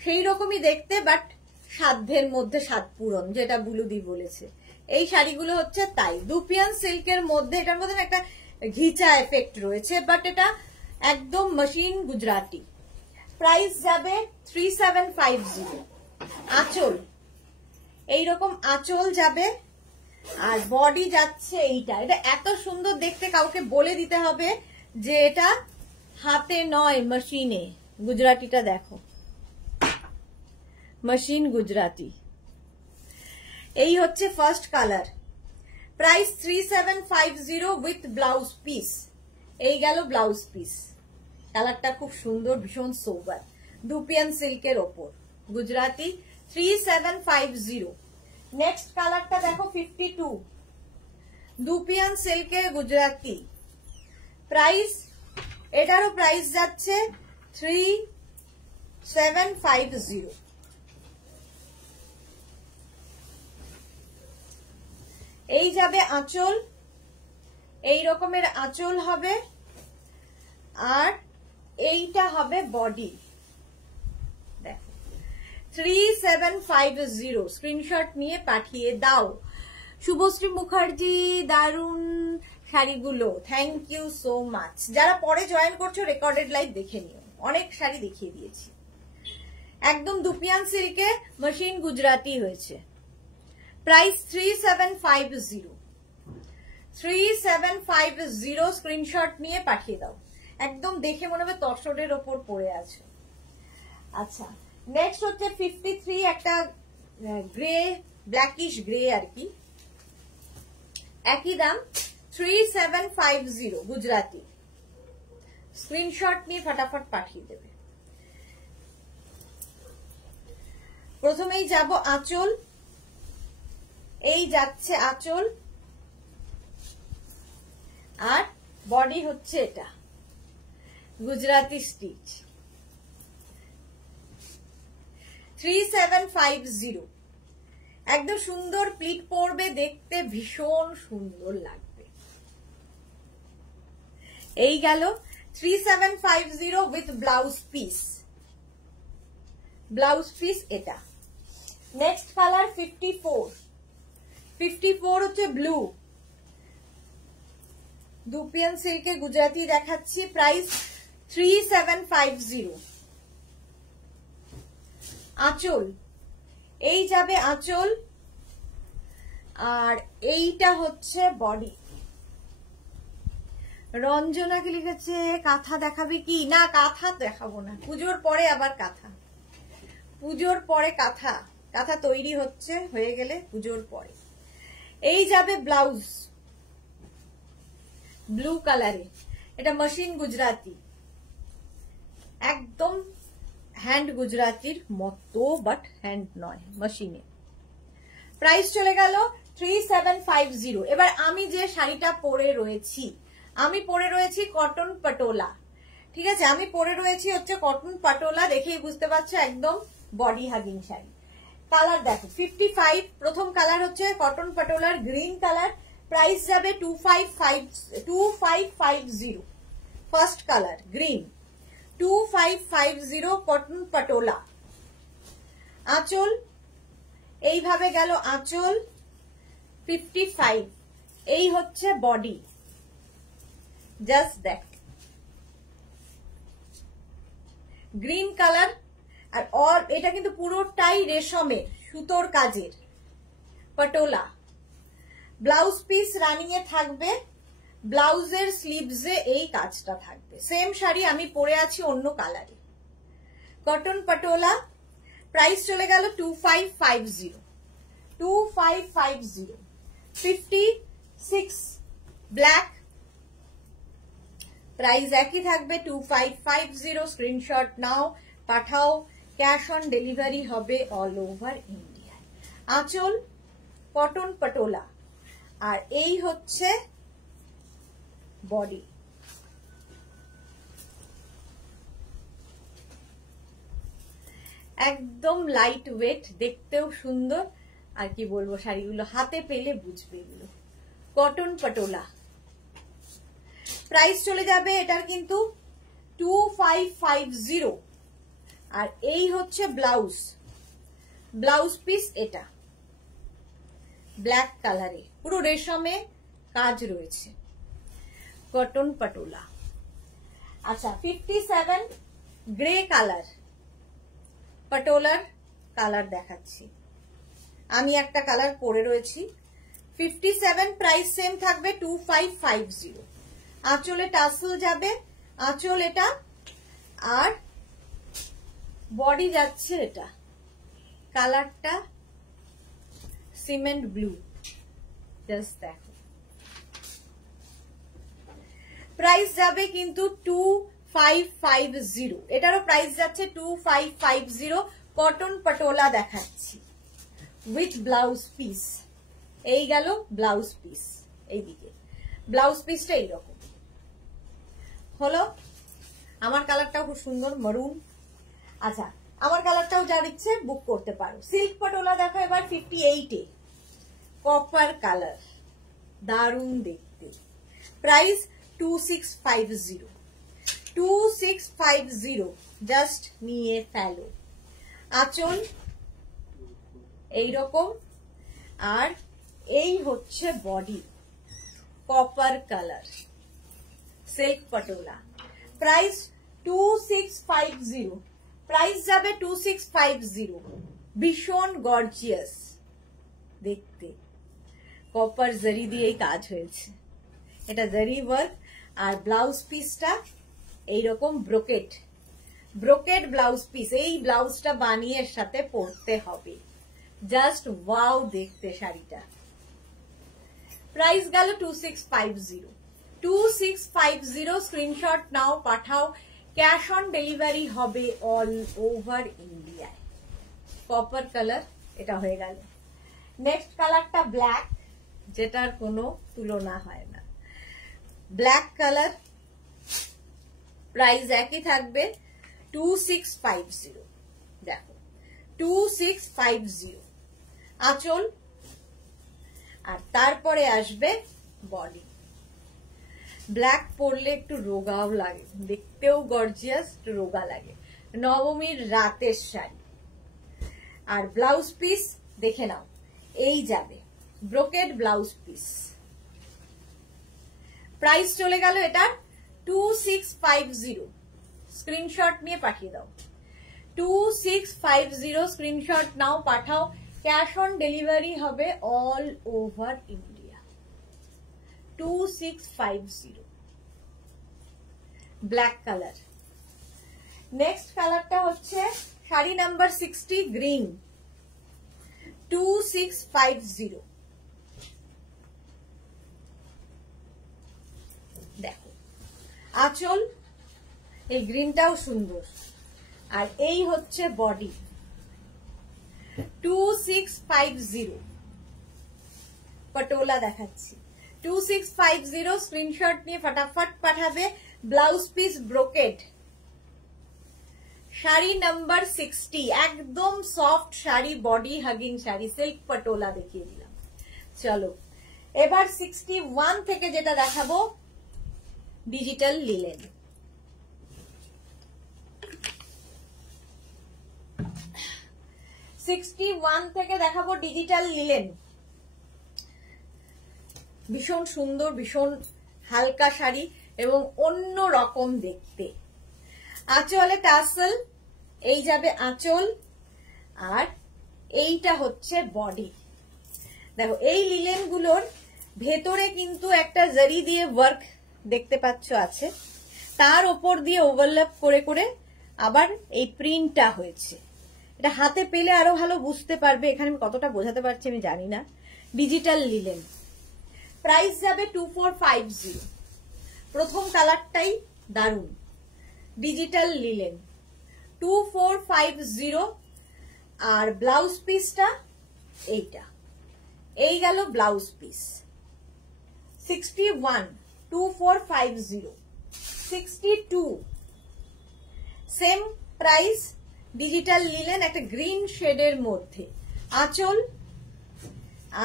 সেই রকমই দেখতে, বাট সাধ্যের মধ্যে সাত পূরণ, যেটা বুলুদি বলেছে। এই শাড়িগুলো হচ্ছে তাই দুপিয়ান সিল্কের মধ্যে, এটার মধ্যে একটা ঘিচা এফেক্ট রয়েছে, বাট এটা একদম মেশিন গুজরাটি। প্রাইস যাবে 3750। আঁচল এইরকম আঁচল যাবে, আর বডি যাচ্ছে এইটা। এটা এত সুন্দর দেখতে, কাউকে বলে দিতে হবে যে এটা হাতে নয় মেশিনে। গুজরাটিটা দেখো, মেশিন গুজরাটি। এই হচ্ছে first colour, price 3750 with blouse piece. এই গেল ব্লাউজ পিস। কালারটা খুব সুন্দর, ভীষণ সোবার, দুপিয়ান সিল্কের ওপর গুজরাটি 3750। নেক্সট কালারটা দেখো 52, দুপিয়ান সিল্কের গুজরাটি। প্রাইস, এটারও প্রাইস যাচ্ছে 3750। এই যাবে আঁচল, এই রকমের আঁচল হবে, আর এইটা হবে বডি। দেখো 3750 স্ক্রিনশট নিয়ে পাঠিয়ে দাও। শুভশ্রী মুখার্জি, দারুণ শাড়িগুলো, থ্যাংক ইউ সো মাচ। যারা পরে জয়েন করছো রেকর্ডেড লাইভ দেখে নিও, অনেক শাড়ি দেখিয়ে দিয়েছি। একদম দুপিয়ান সিল্কে মেশিন গুজরাটি হয়েছে। প্রাইস 3750, 3750 স্ক্রিনশট নিয়ে পাঠিয়ে দাও। একদম দেখে মনে হবে তসরের ওপর পড়ে আছে। আচ্ছা, নেক্সট হচ্ছে 53, একটা গ্রে, ব্ল্যাকিশ গ্রে আর কি, একই দাম 3750 গুজরাটি। স্ক্রিনশট নিয়ে ফটাফট পাঠিয়ে দেবে। প্রথমেই যাব আঁচল, এই যাচ্ছে আঁচল, আর বডি হচ্ছে এটা গুজরাটি স্টিচ। 3750, একদম সুন্দর প্লিট পরবে, দেখতে ভীষণ সুন্দর লাগবে। এই গেল 3750 with blouse piece. Blouse piece এটা। নেক্সট কালার 54, 54 হচ্ছে ব্লু, দুপিয়ান সিল্কে গুজরাটি দেখাচ্ছি। প্রাইস 3750। আঁচল, এই যাবে আঁচল, আর এইটা হচ্ছে বডি। রঞ্জনাকে লিখেছে কাঁথা দেখাবে কি? না, কাঁথা দেখাবো না, পুজোর পরে আবার কাঁথা, পুজোর পরে কাঁথা, কাঁথা তৈরি হচ্ছে, হয়ে গেলে পুজোর পরে। এই যাবে ব্লাউজ ব্লু কালারে, এটা মেশিন গুজরাটি, একদম হ্যান্ড গুজরাটির মতো, বাট হ্যান্ড নয়, মেশিনে। প্রাইস চলে গেল 3750। এবার আমি যে শাড়িটা পরে রয়েছি, আমি পরে রয়েছি কটন পটোলা, ঠিক আছে, আমি পরে রয়েছি হচ্ছে কটন পটোলা, দেখেই বুঝতে পারছো একদম বডি হাগিং শাড়ি। কালার দেখো 55, প্রথম কালার হচ্ছে কটন পটোলার গ্রিন কালার। প্রাইস যাবে 2550। First colour green, 2550 cotton Patola. আঁচল এইভাবে গেল, আঁচল 55, এই হচ্ছে বডি। জাস্ট দেখ, গ্রিন কালার, আর অল এটা কিন্তু পুরোটাই রেশমের সুতোর কাজের পটোলা। ব্লাউজ পিস রানিং এ থাকবে, ব্লাউজের স্লিভসে এই কাজটা থাকবে। সেম শাড়ি আমি পরে আছি অন্য কালারে, কটন পটোলা। প্রাইস চলে গেল 2550, 2550। 56 ব্ল্যাক, প্রাইস একই থাকবে 2550। স্ক্রিনশট নাও, পাঠাও, ক্যাশ অন ডেলিভারি হবে অল ওভার ইন্ডিয়া। আঁচল কটন পটোলা, আর এই হচ্ছে বডি। একদম লাইট ওয়েট, দেখতেও সুন্দর, আর কি বলবো, শাড়িগুলো হাতে পেলে বুঝবে এগুলো কটন পটোলা। প্রাইস চলে যাবে এটার কিন্তু 2550। আর এই হচ্ছে ব্লাউজ, ব্লাউজ পিস এটা ব্ল্যাক কালারে, পুরো রেশমে কাজ রয়েছে, কটন পটোলা। আচ্ছা 57 গ্রে কালার, পটোলার কালার দেখাচ্ছি, আমি একটা কালার পরে রয়েছি। 57 প্রাইস সেম থাকবে 2550। আঁচলে টাসেল যাবে, আঁচল এটা, আর বডি যাচ্ছে এটা, কালারটা সিমেন্ট ব্লু। জাস্ট দেখো, প্রাইস যাবে কিন্তু 2550, এটারও প্রাইস যাচ্ছে 2550। কটন পটোলা দেখাচ্ছি উইথ ব্লাউজ পিস। এই গেল ব্লাউজ পিস, এইদিকে ব্লাউজ পিসটা এইরকম হলো। আমার কালারটাও খুব সুন্দর, মারুন। আচ্ছা, আমার কালারটাও যার ইচ্ছে বুক করতে পারো। সিল্ক পটোলা দেখো এবার 58-এ, কপার কালার। দারুণ দেখতে। প্রাইস 2650, 2650, জাস্ট নিয়ে ফেলো। আঁচল এইরকম, আর এই হচ্ছে body, copper colour, silk Patola. Price 2650, price যাবে 2650। ভীষণ গর্জিয়াস দেখতে, কপার জারি দিয়েই কাজ হয়েছে, এটা জারি ওয়ার্ক। আর ব্লাউজ পিসটা এইরকম ব্রোকেট, ব্রোকেট ব্লাউজ পিস। এই ব্লাউজটা বানিয়ে এর সাথে পরতে হবে, জাস্ট ওয়াও দেখতে শাড়িটা। প্রাইস গেল 2650, 2650। স্ক্রিনশট নাও, পাঠাও। ক্যাশ অন ডেলিভারি হবে অল ওভার ইন্ডিয়ায়। কপার কালার এটা হয়ে গেল। নেক্সট কালারটা ব্ল্যাক, যেটার কোনো তুলনা হয় না। ব্ল্যাক কালার, প্রাইস একই থাকবে 2650। দেখো 2650 আঁচল, আর তারপরে আসবে বডি। ব্ল্যাক পরলে একটু রোগাও লাগে, দেখতেও গর্জিয়াস, একটু রোগা লাগে। নবমীর রাতের শাড়ি। আর ব্লাউজ পিস দেখে নাও, এই যাবে ব্রোকেড ব্লাউজ পিস। প্রাইস চলে গেল এটা 2650। স্ক্রিনশট নিয়ে পাঠিয়ে দাও। 2650 স্ক্রিনশট নাও, পাঠাও। ক্যাশ অন ডেলিভারি হবে all over India. 2650 black colour. Next কালারটা হচ্ছে শাড়ি নাম্বার 60 গ্রিন, 2650। দেখো আঁচল, এই গ্রিনটাও সুন্দর, আর এই হচ্ছে বডি। 2650 পটোলা দেখাচ্ছি। 2650 স্ক্রিনশট নিয়ে ফটাফট পাঠাবে। Blouse piece brocade, sari number 60, একদম soft sari, body hugging sari, silk Patola দেখিয়ে দিলাম। চলো এবার 61 থেকে যেটা দেখাবো, ডিজিটাল লিলেন। থেকে দেখাবো ডিজিটাল লিলেন। ভীষণ সুন্দর, ভীষণ হালকা শাড়ি এবং অন্য রকম দেখতে। আঁচলে টাসেল, এই যাবে আঁচল, আর এইটা হচ্ছে বডি। দেখো এই লিলেন গুলোর ভেতরে কিন্তু একটা জারি দিয়ে ওয়ার্ক দেখতে পাচ্ছ আছে, তার ওপর দিয়ে ওভারল্যাপ করে করে আবার এই প্রিন্টটা হয়েছে। এটা হাতে পেলে আরো ভালো বুঝতে পারবে, এখানে আমি কতটা বোঝাতে পারছি আমি জানি না। ডিজিটাল লিলেন, প্রাইস যাবে 2450। প্রথম কালারটাই দারুণ, ডিজিটাল লিলেন 2450। আর ব্লাউজ পিসটা এইটা, এই গেল blouse piece. 61, 2450, 62 same price. Digital linen একটা গ্রিন শেডের মধ্যে, আঁচল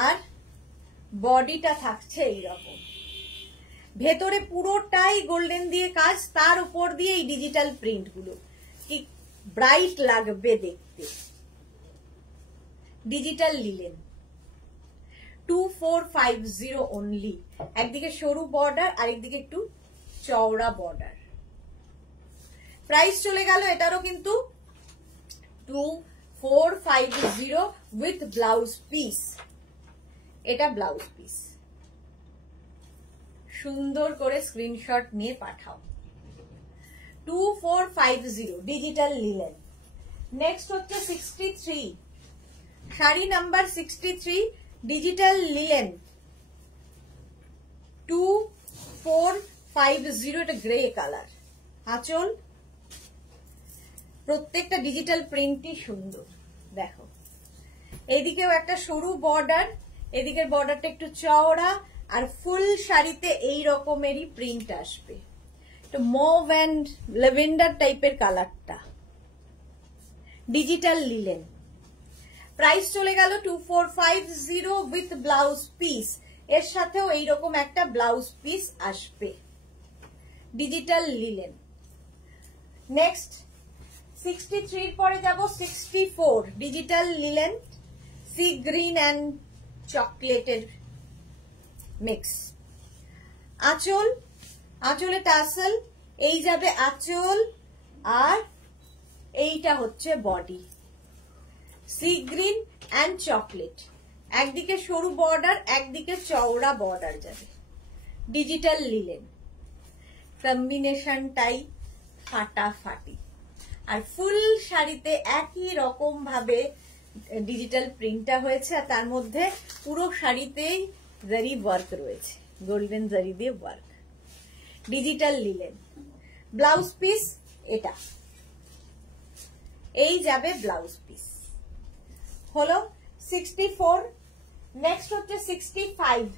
আর বডিটা থাকছে এইরকম, ভেতরে পুরোটাই গোল্ডেন দিয়ে কাজ, তার উপর দিয়ে এই ডিজিটাল প্রিন্ট গুলো, কি ব্রাইট লাগবে দেখতে। Digital linen 2450 only. একদিকে সরু বর্ডার, আরেকদিকে একটু চওড়া বর্ডার। প্রাইস চলে গেল এটারও কিন্তু 2450 উইথ ব্লাউজ পিস। এটা ব্লাউজ পিস, সুন্দর করে স্ক্রিনশট নিয়ে পাঠাও। 2450 ডিজিটাল লিলেন। নেক্সট হচ্ছে 63, শাড়ি নাম্বার 63 ডিজিটাল লিলেন 2450। এটা গ্রে কালার, আঁচল, প্রত্যেকটা ডিজিটাল প্রিন্টই সুন্দর। দেখো এদিকেও একটা সরু বর্ডার, এদিকের বর্ডারটা একটু চওড়া, আর ফুল শাড়িতে এই রকমেরই প্রিন্ট আসবে। তো মভ অ্যান্ড ল্যাভেন্ডার টাইপের কালারটা। ডিজিটাল লিলেন, প্রাইস চলে গেল 2450 উইথ ব্লাউজ পিস। এর সাথেও এইরকম একটা ব্লাউজ পিস আসবে, ডিজিটাল লিলেন। নেক্সট 63 পরে যাব 64, digital linen, sea green and চকলেটের মিক্স। আঁচল, আঁচলে টাসেল, এই যাবে আঁচল, আর এইটা হচ্ছে body, sea green and chocolate. একদিকে সরু বর্ডার, একদিকে চওড়া বর্ডার যাবে, ডিজিটাল লিলেন। কম্বিনেশনটাই ফাটাফাটি। আর ফুল শাড়িতে একই রকম ভাবে ডিজিটাল প্রিন্টটা হয়েছে, আর তার মধ্যে পুরো শাড়িতেই জারি ওয়ার্ক রয়েছে, গোল্ডেন জারি দিয়ে work, digital linen. Blouse piece এটা, এই যাবে ব্লাউজ পিস। হলো 64। নেক্সট হচ্ছে 65,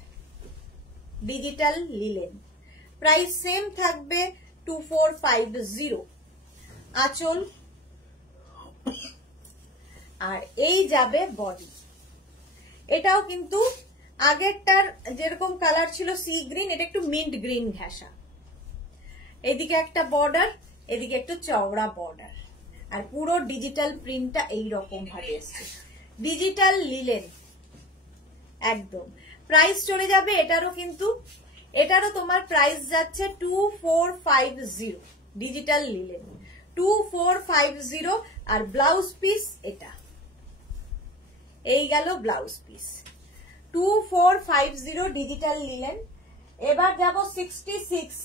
ডিজিটাল লিলেন। প্রাইস সেম থাকবে 2450। আঁচল, আর এই যাবে বডি। এটাও কিন্তু আগেরটার যেরকম কালার ছিল সি গ্রিন, এটা একটু মিন্ট গ্রিন ঘেঁষা। এদিকে একটা বর্ডার, এদিকে একটু চওড়া বর্ডার, আর পুরো ডিজিটাল প্রিন্টটা এইরকম ভাবে এসছে, ডিজিটাল লিলেন একদম। প্রাইস চলে যাবে এটারও, কিন্তু এটারও তোমার প্রাইস যাচ্ছে 2450, ডিজিটাল লিলেন 2450। আর ব্লাউজ পিস এটা, এই গেল ব্লাউজ পিস 2450, ডিজিটাল লিলেন। এবার যাব 66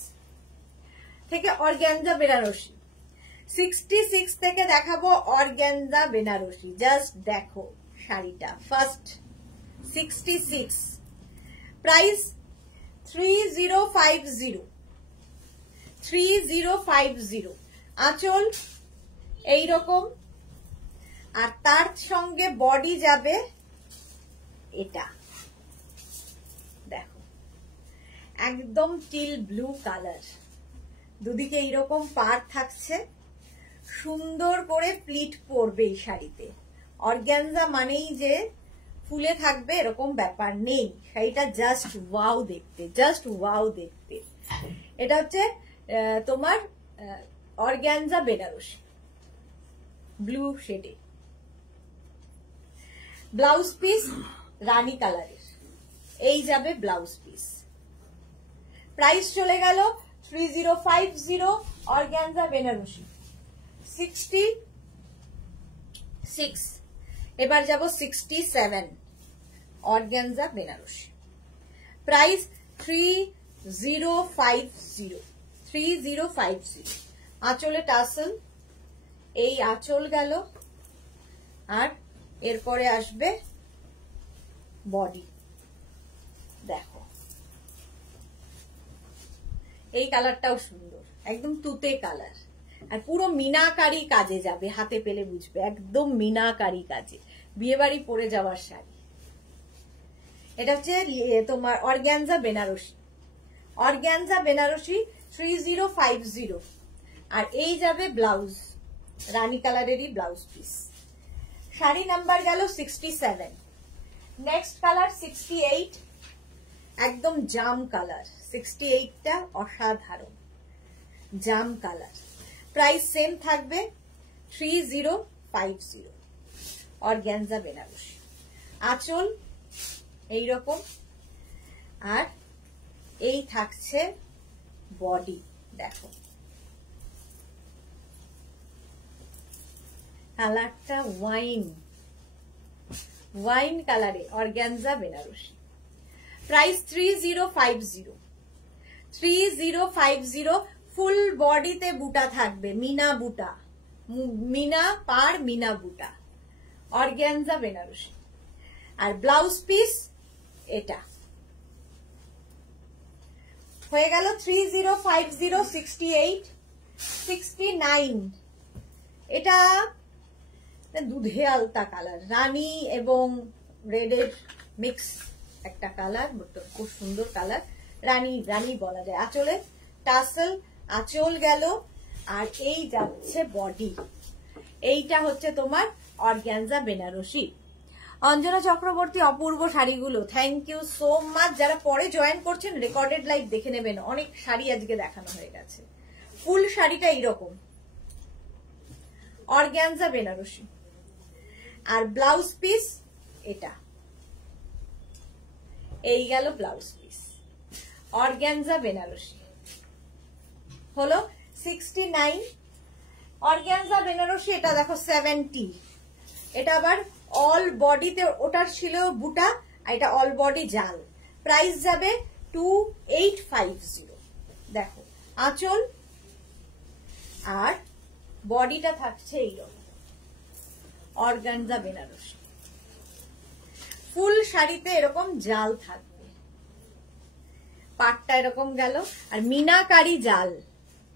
থেকে অর্গানজা বেনারসি। 66 থেকে দেখাবো অর্গানজা বেনারসি। জাস্ট দেখো শাড়িটা ফার্স্ট। 66 প্রাইস 3050, 3050। আঁচল এইরকম, আর তার সঙ্গে বডি যাবে এটা, দেখো একদম টিল ব্লু কালার, দুদিকে এইরকম পাড় থাকছে, সুন্দর করে প্লিট পরবে এই শাড়িতে। অর্গানজা মানেই যে ফুলে থাকবে এরকম ব্যাপার নেই, শাড়িটা জাস্ট ওয়াও দেখতে, জাস্ট ওয়াও দেখতে। এটা হচ্ছে তোমার অর্গানজা বেনারসি ব্লু শেডে। ব্লাউজ পিস রানী কালারের, এই যাবে ব্লাউজ পিস। প্রাইস চলে গেল 3050, অর্গানজা বেনারসি। 66। এবার যাব 67, অর্গানজা বেনারসি। প্রাইস 3050, 3050। আঁচলে টাসেল, এই আঁচল গেল, আর এরপরে আসবে বডি। দেখো এই কালারটাও সুন্দর, একদম তুতে কালার, আর পুরো মিনাকারি কাজে যাবে, হাতে পেলে বুঝবে একদম মিনাকারি কাজে, বিয়ে বাড়ি পরে যাওয়ার শাড়ি। এটা হচ্ছে তোমার অর্গানজা বেনারসি, অর্গানজা বেনারসি 3050। আর এই যাবে ব্লাউজ, রানী কালারেরই ব্লাউজ পিস। শাড়ি নাম্বার গেল 67। নেক্সট কালার 68, একদম জাম কালার। 68টা অসাধারণ জাম কালার। প্রাইস সেম থাকবে 3050, অর্গানজা বেনারসি। আঁচল এইরকম, আর এই থাকছে বডি। দেখো কালারটা ওয়াইন, ওয়াইন কালারে অর্গানজা বেনারসি। প্রাইস 3050, 3050। ফুল বডিতে বুটা থাকবে, মিনা বুটা, মিনা পার মিনা বুটা, অর্গানজা বেনারসি। আর ব্লাউজ পিস এটা হয়ে গেল 3050, 68, 69। এটা দুধে আলতা কালার, রানী এবং রেডের মিক্স একটা কালার, খুব সুন্দর কালার, রানী রানী বলা যায়। আঁচলে টাসেল, আঁচল গেল, আর এই যাচ্ছে বডি। এইটা হচ্ছে তোমার অর্গানজা বেনারসি। অঞ্জনা চক্রবর্তী, অপূর্ব শাড়িগুলো, থ্যাংক ইউ সো মাচ। যারা পরে জয়েন করছেন রেকর্ডেড লাইভ দেখে নেবেন, অনেক শাড়ি আজকে দেখানো হয়ে গেছে। ফুল শাড়িটা এইরকম, অর্গ্যানজা বেনারসি, আর ব্লাউজ পিস এটা, এই গেল ব্লাউজ পিস, অর্গ্যানজা বেনারসি হলো 69, অর্গ্যানজা বেনারসি এটা দেখো 70। এটা আবার অল বডিতে, ওটার ছিল বুটা, এটা অল বডি জাল। প্রাইস যাবে 2850। দেখো আঁচল আর বডিটা থাকছে এইরকম, অর্গানজা বেনারসি। ফুল শাড়িতে এরকম জাল থাকবে, পাটটা এরকম গেল, আর মিনাকারি জাল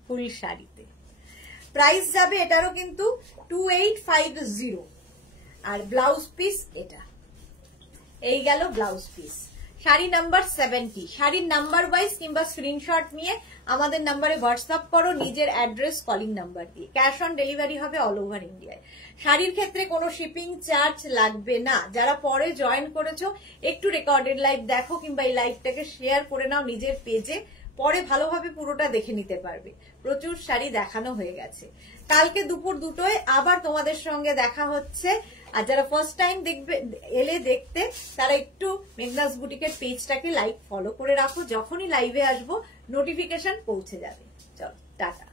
ফুল শাড়িতে। প্রাইস যাবে এটারও কিন্তু 2850। আর ব্লাউজ পিস এটা, এই গেল ব্লাউজ পিস। শাড়ি নাম্বার 70। শাড়ির নাম্বার ওয়াইজ কিংবা স্ক্রিনশট নিয়ে আমাদের নাম্বারে হোয়াটসঅ্যাপ করো নিজের অ্যাড্রেস কলিং নাম্বার দিয়ে। ক্যাশ অন ডেলিভারি হবে অল ওভার ইন্ডিয়ায়। শাড়ির ক্ষেত্রে কোনো শিপিং চার্জ লাগবে না। যারা পরে জয়েন করেছো একটু রেকর্ডেড লাইভ দেখো, কিংবা এই লাইভটাকে শেয়ার করে নাও নিজের পেজে, পরে ভালোভাবে পুরোটা দেখে নিতে পারবে। প্রচুর শাড়ি দেখানো হয়ে গেছে। কালকে দুপুর 2টোয় আবার তোমাদের সঙ্গে দেখা হচ্ছে। আর যারা ফার্স্ট টাইম দেখবে এলে দেখতে, তারা একটু মেঘনাস বুটিকের পেজটাকে লাইক ফলো করে রাখো, যখনই লাইভে আসবো নোটিফিকেশন পৌঁছে যাবে। চলো টাটা।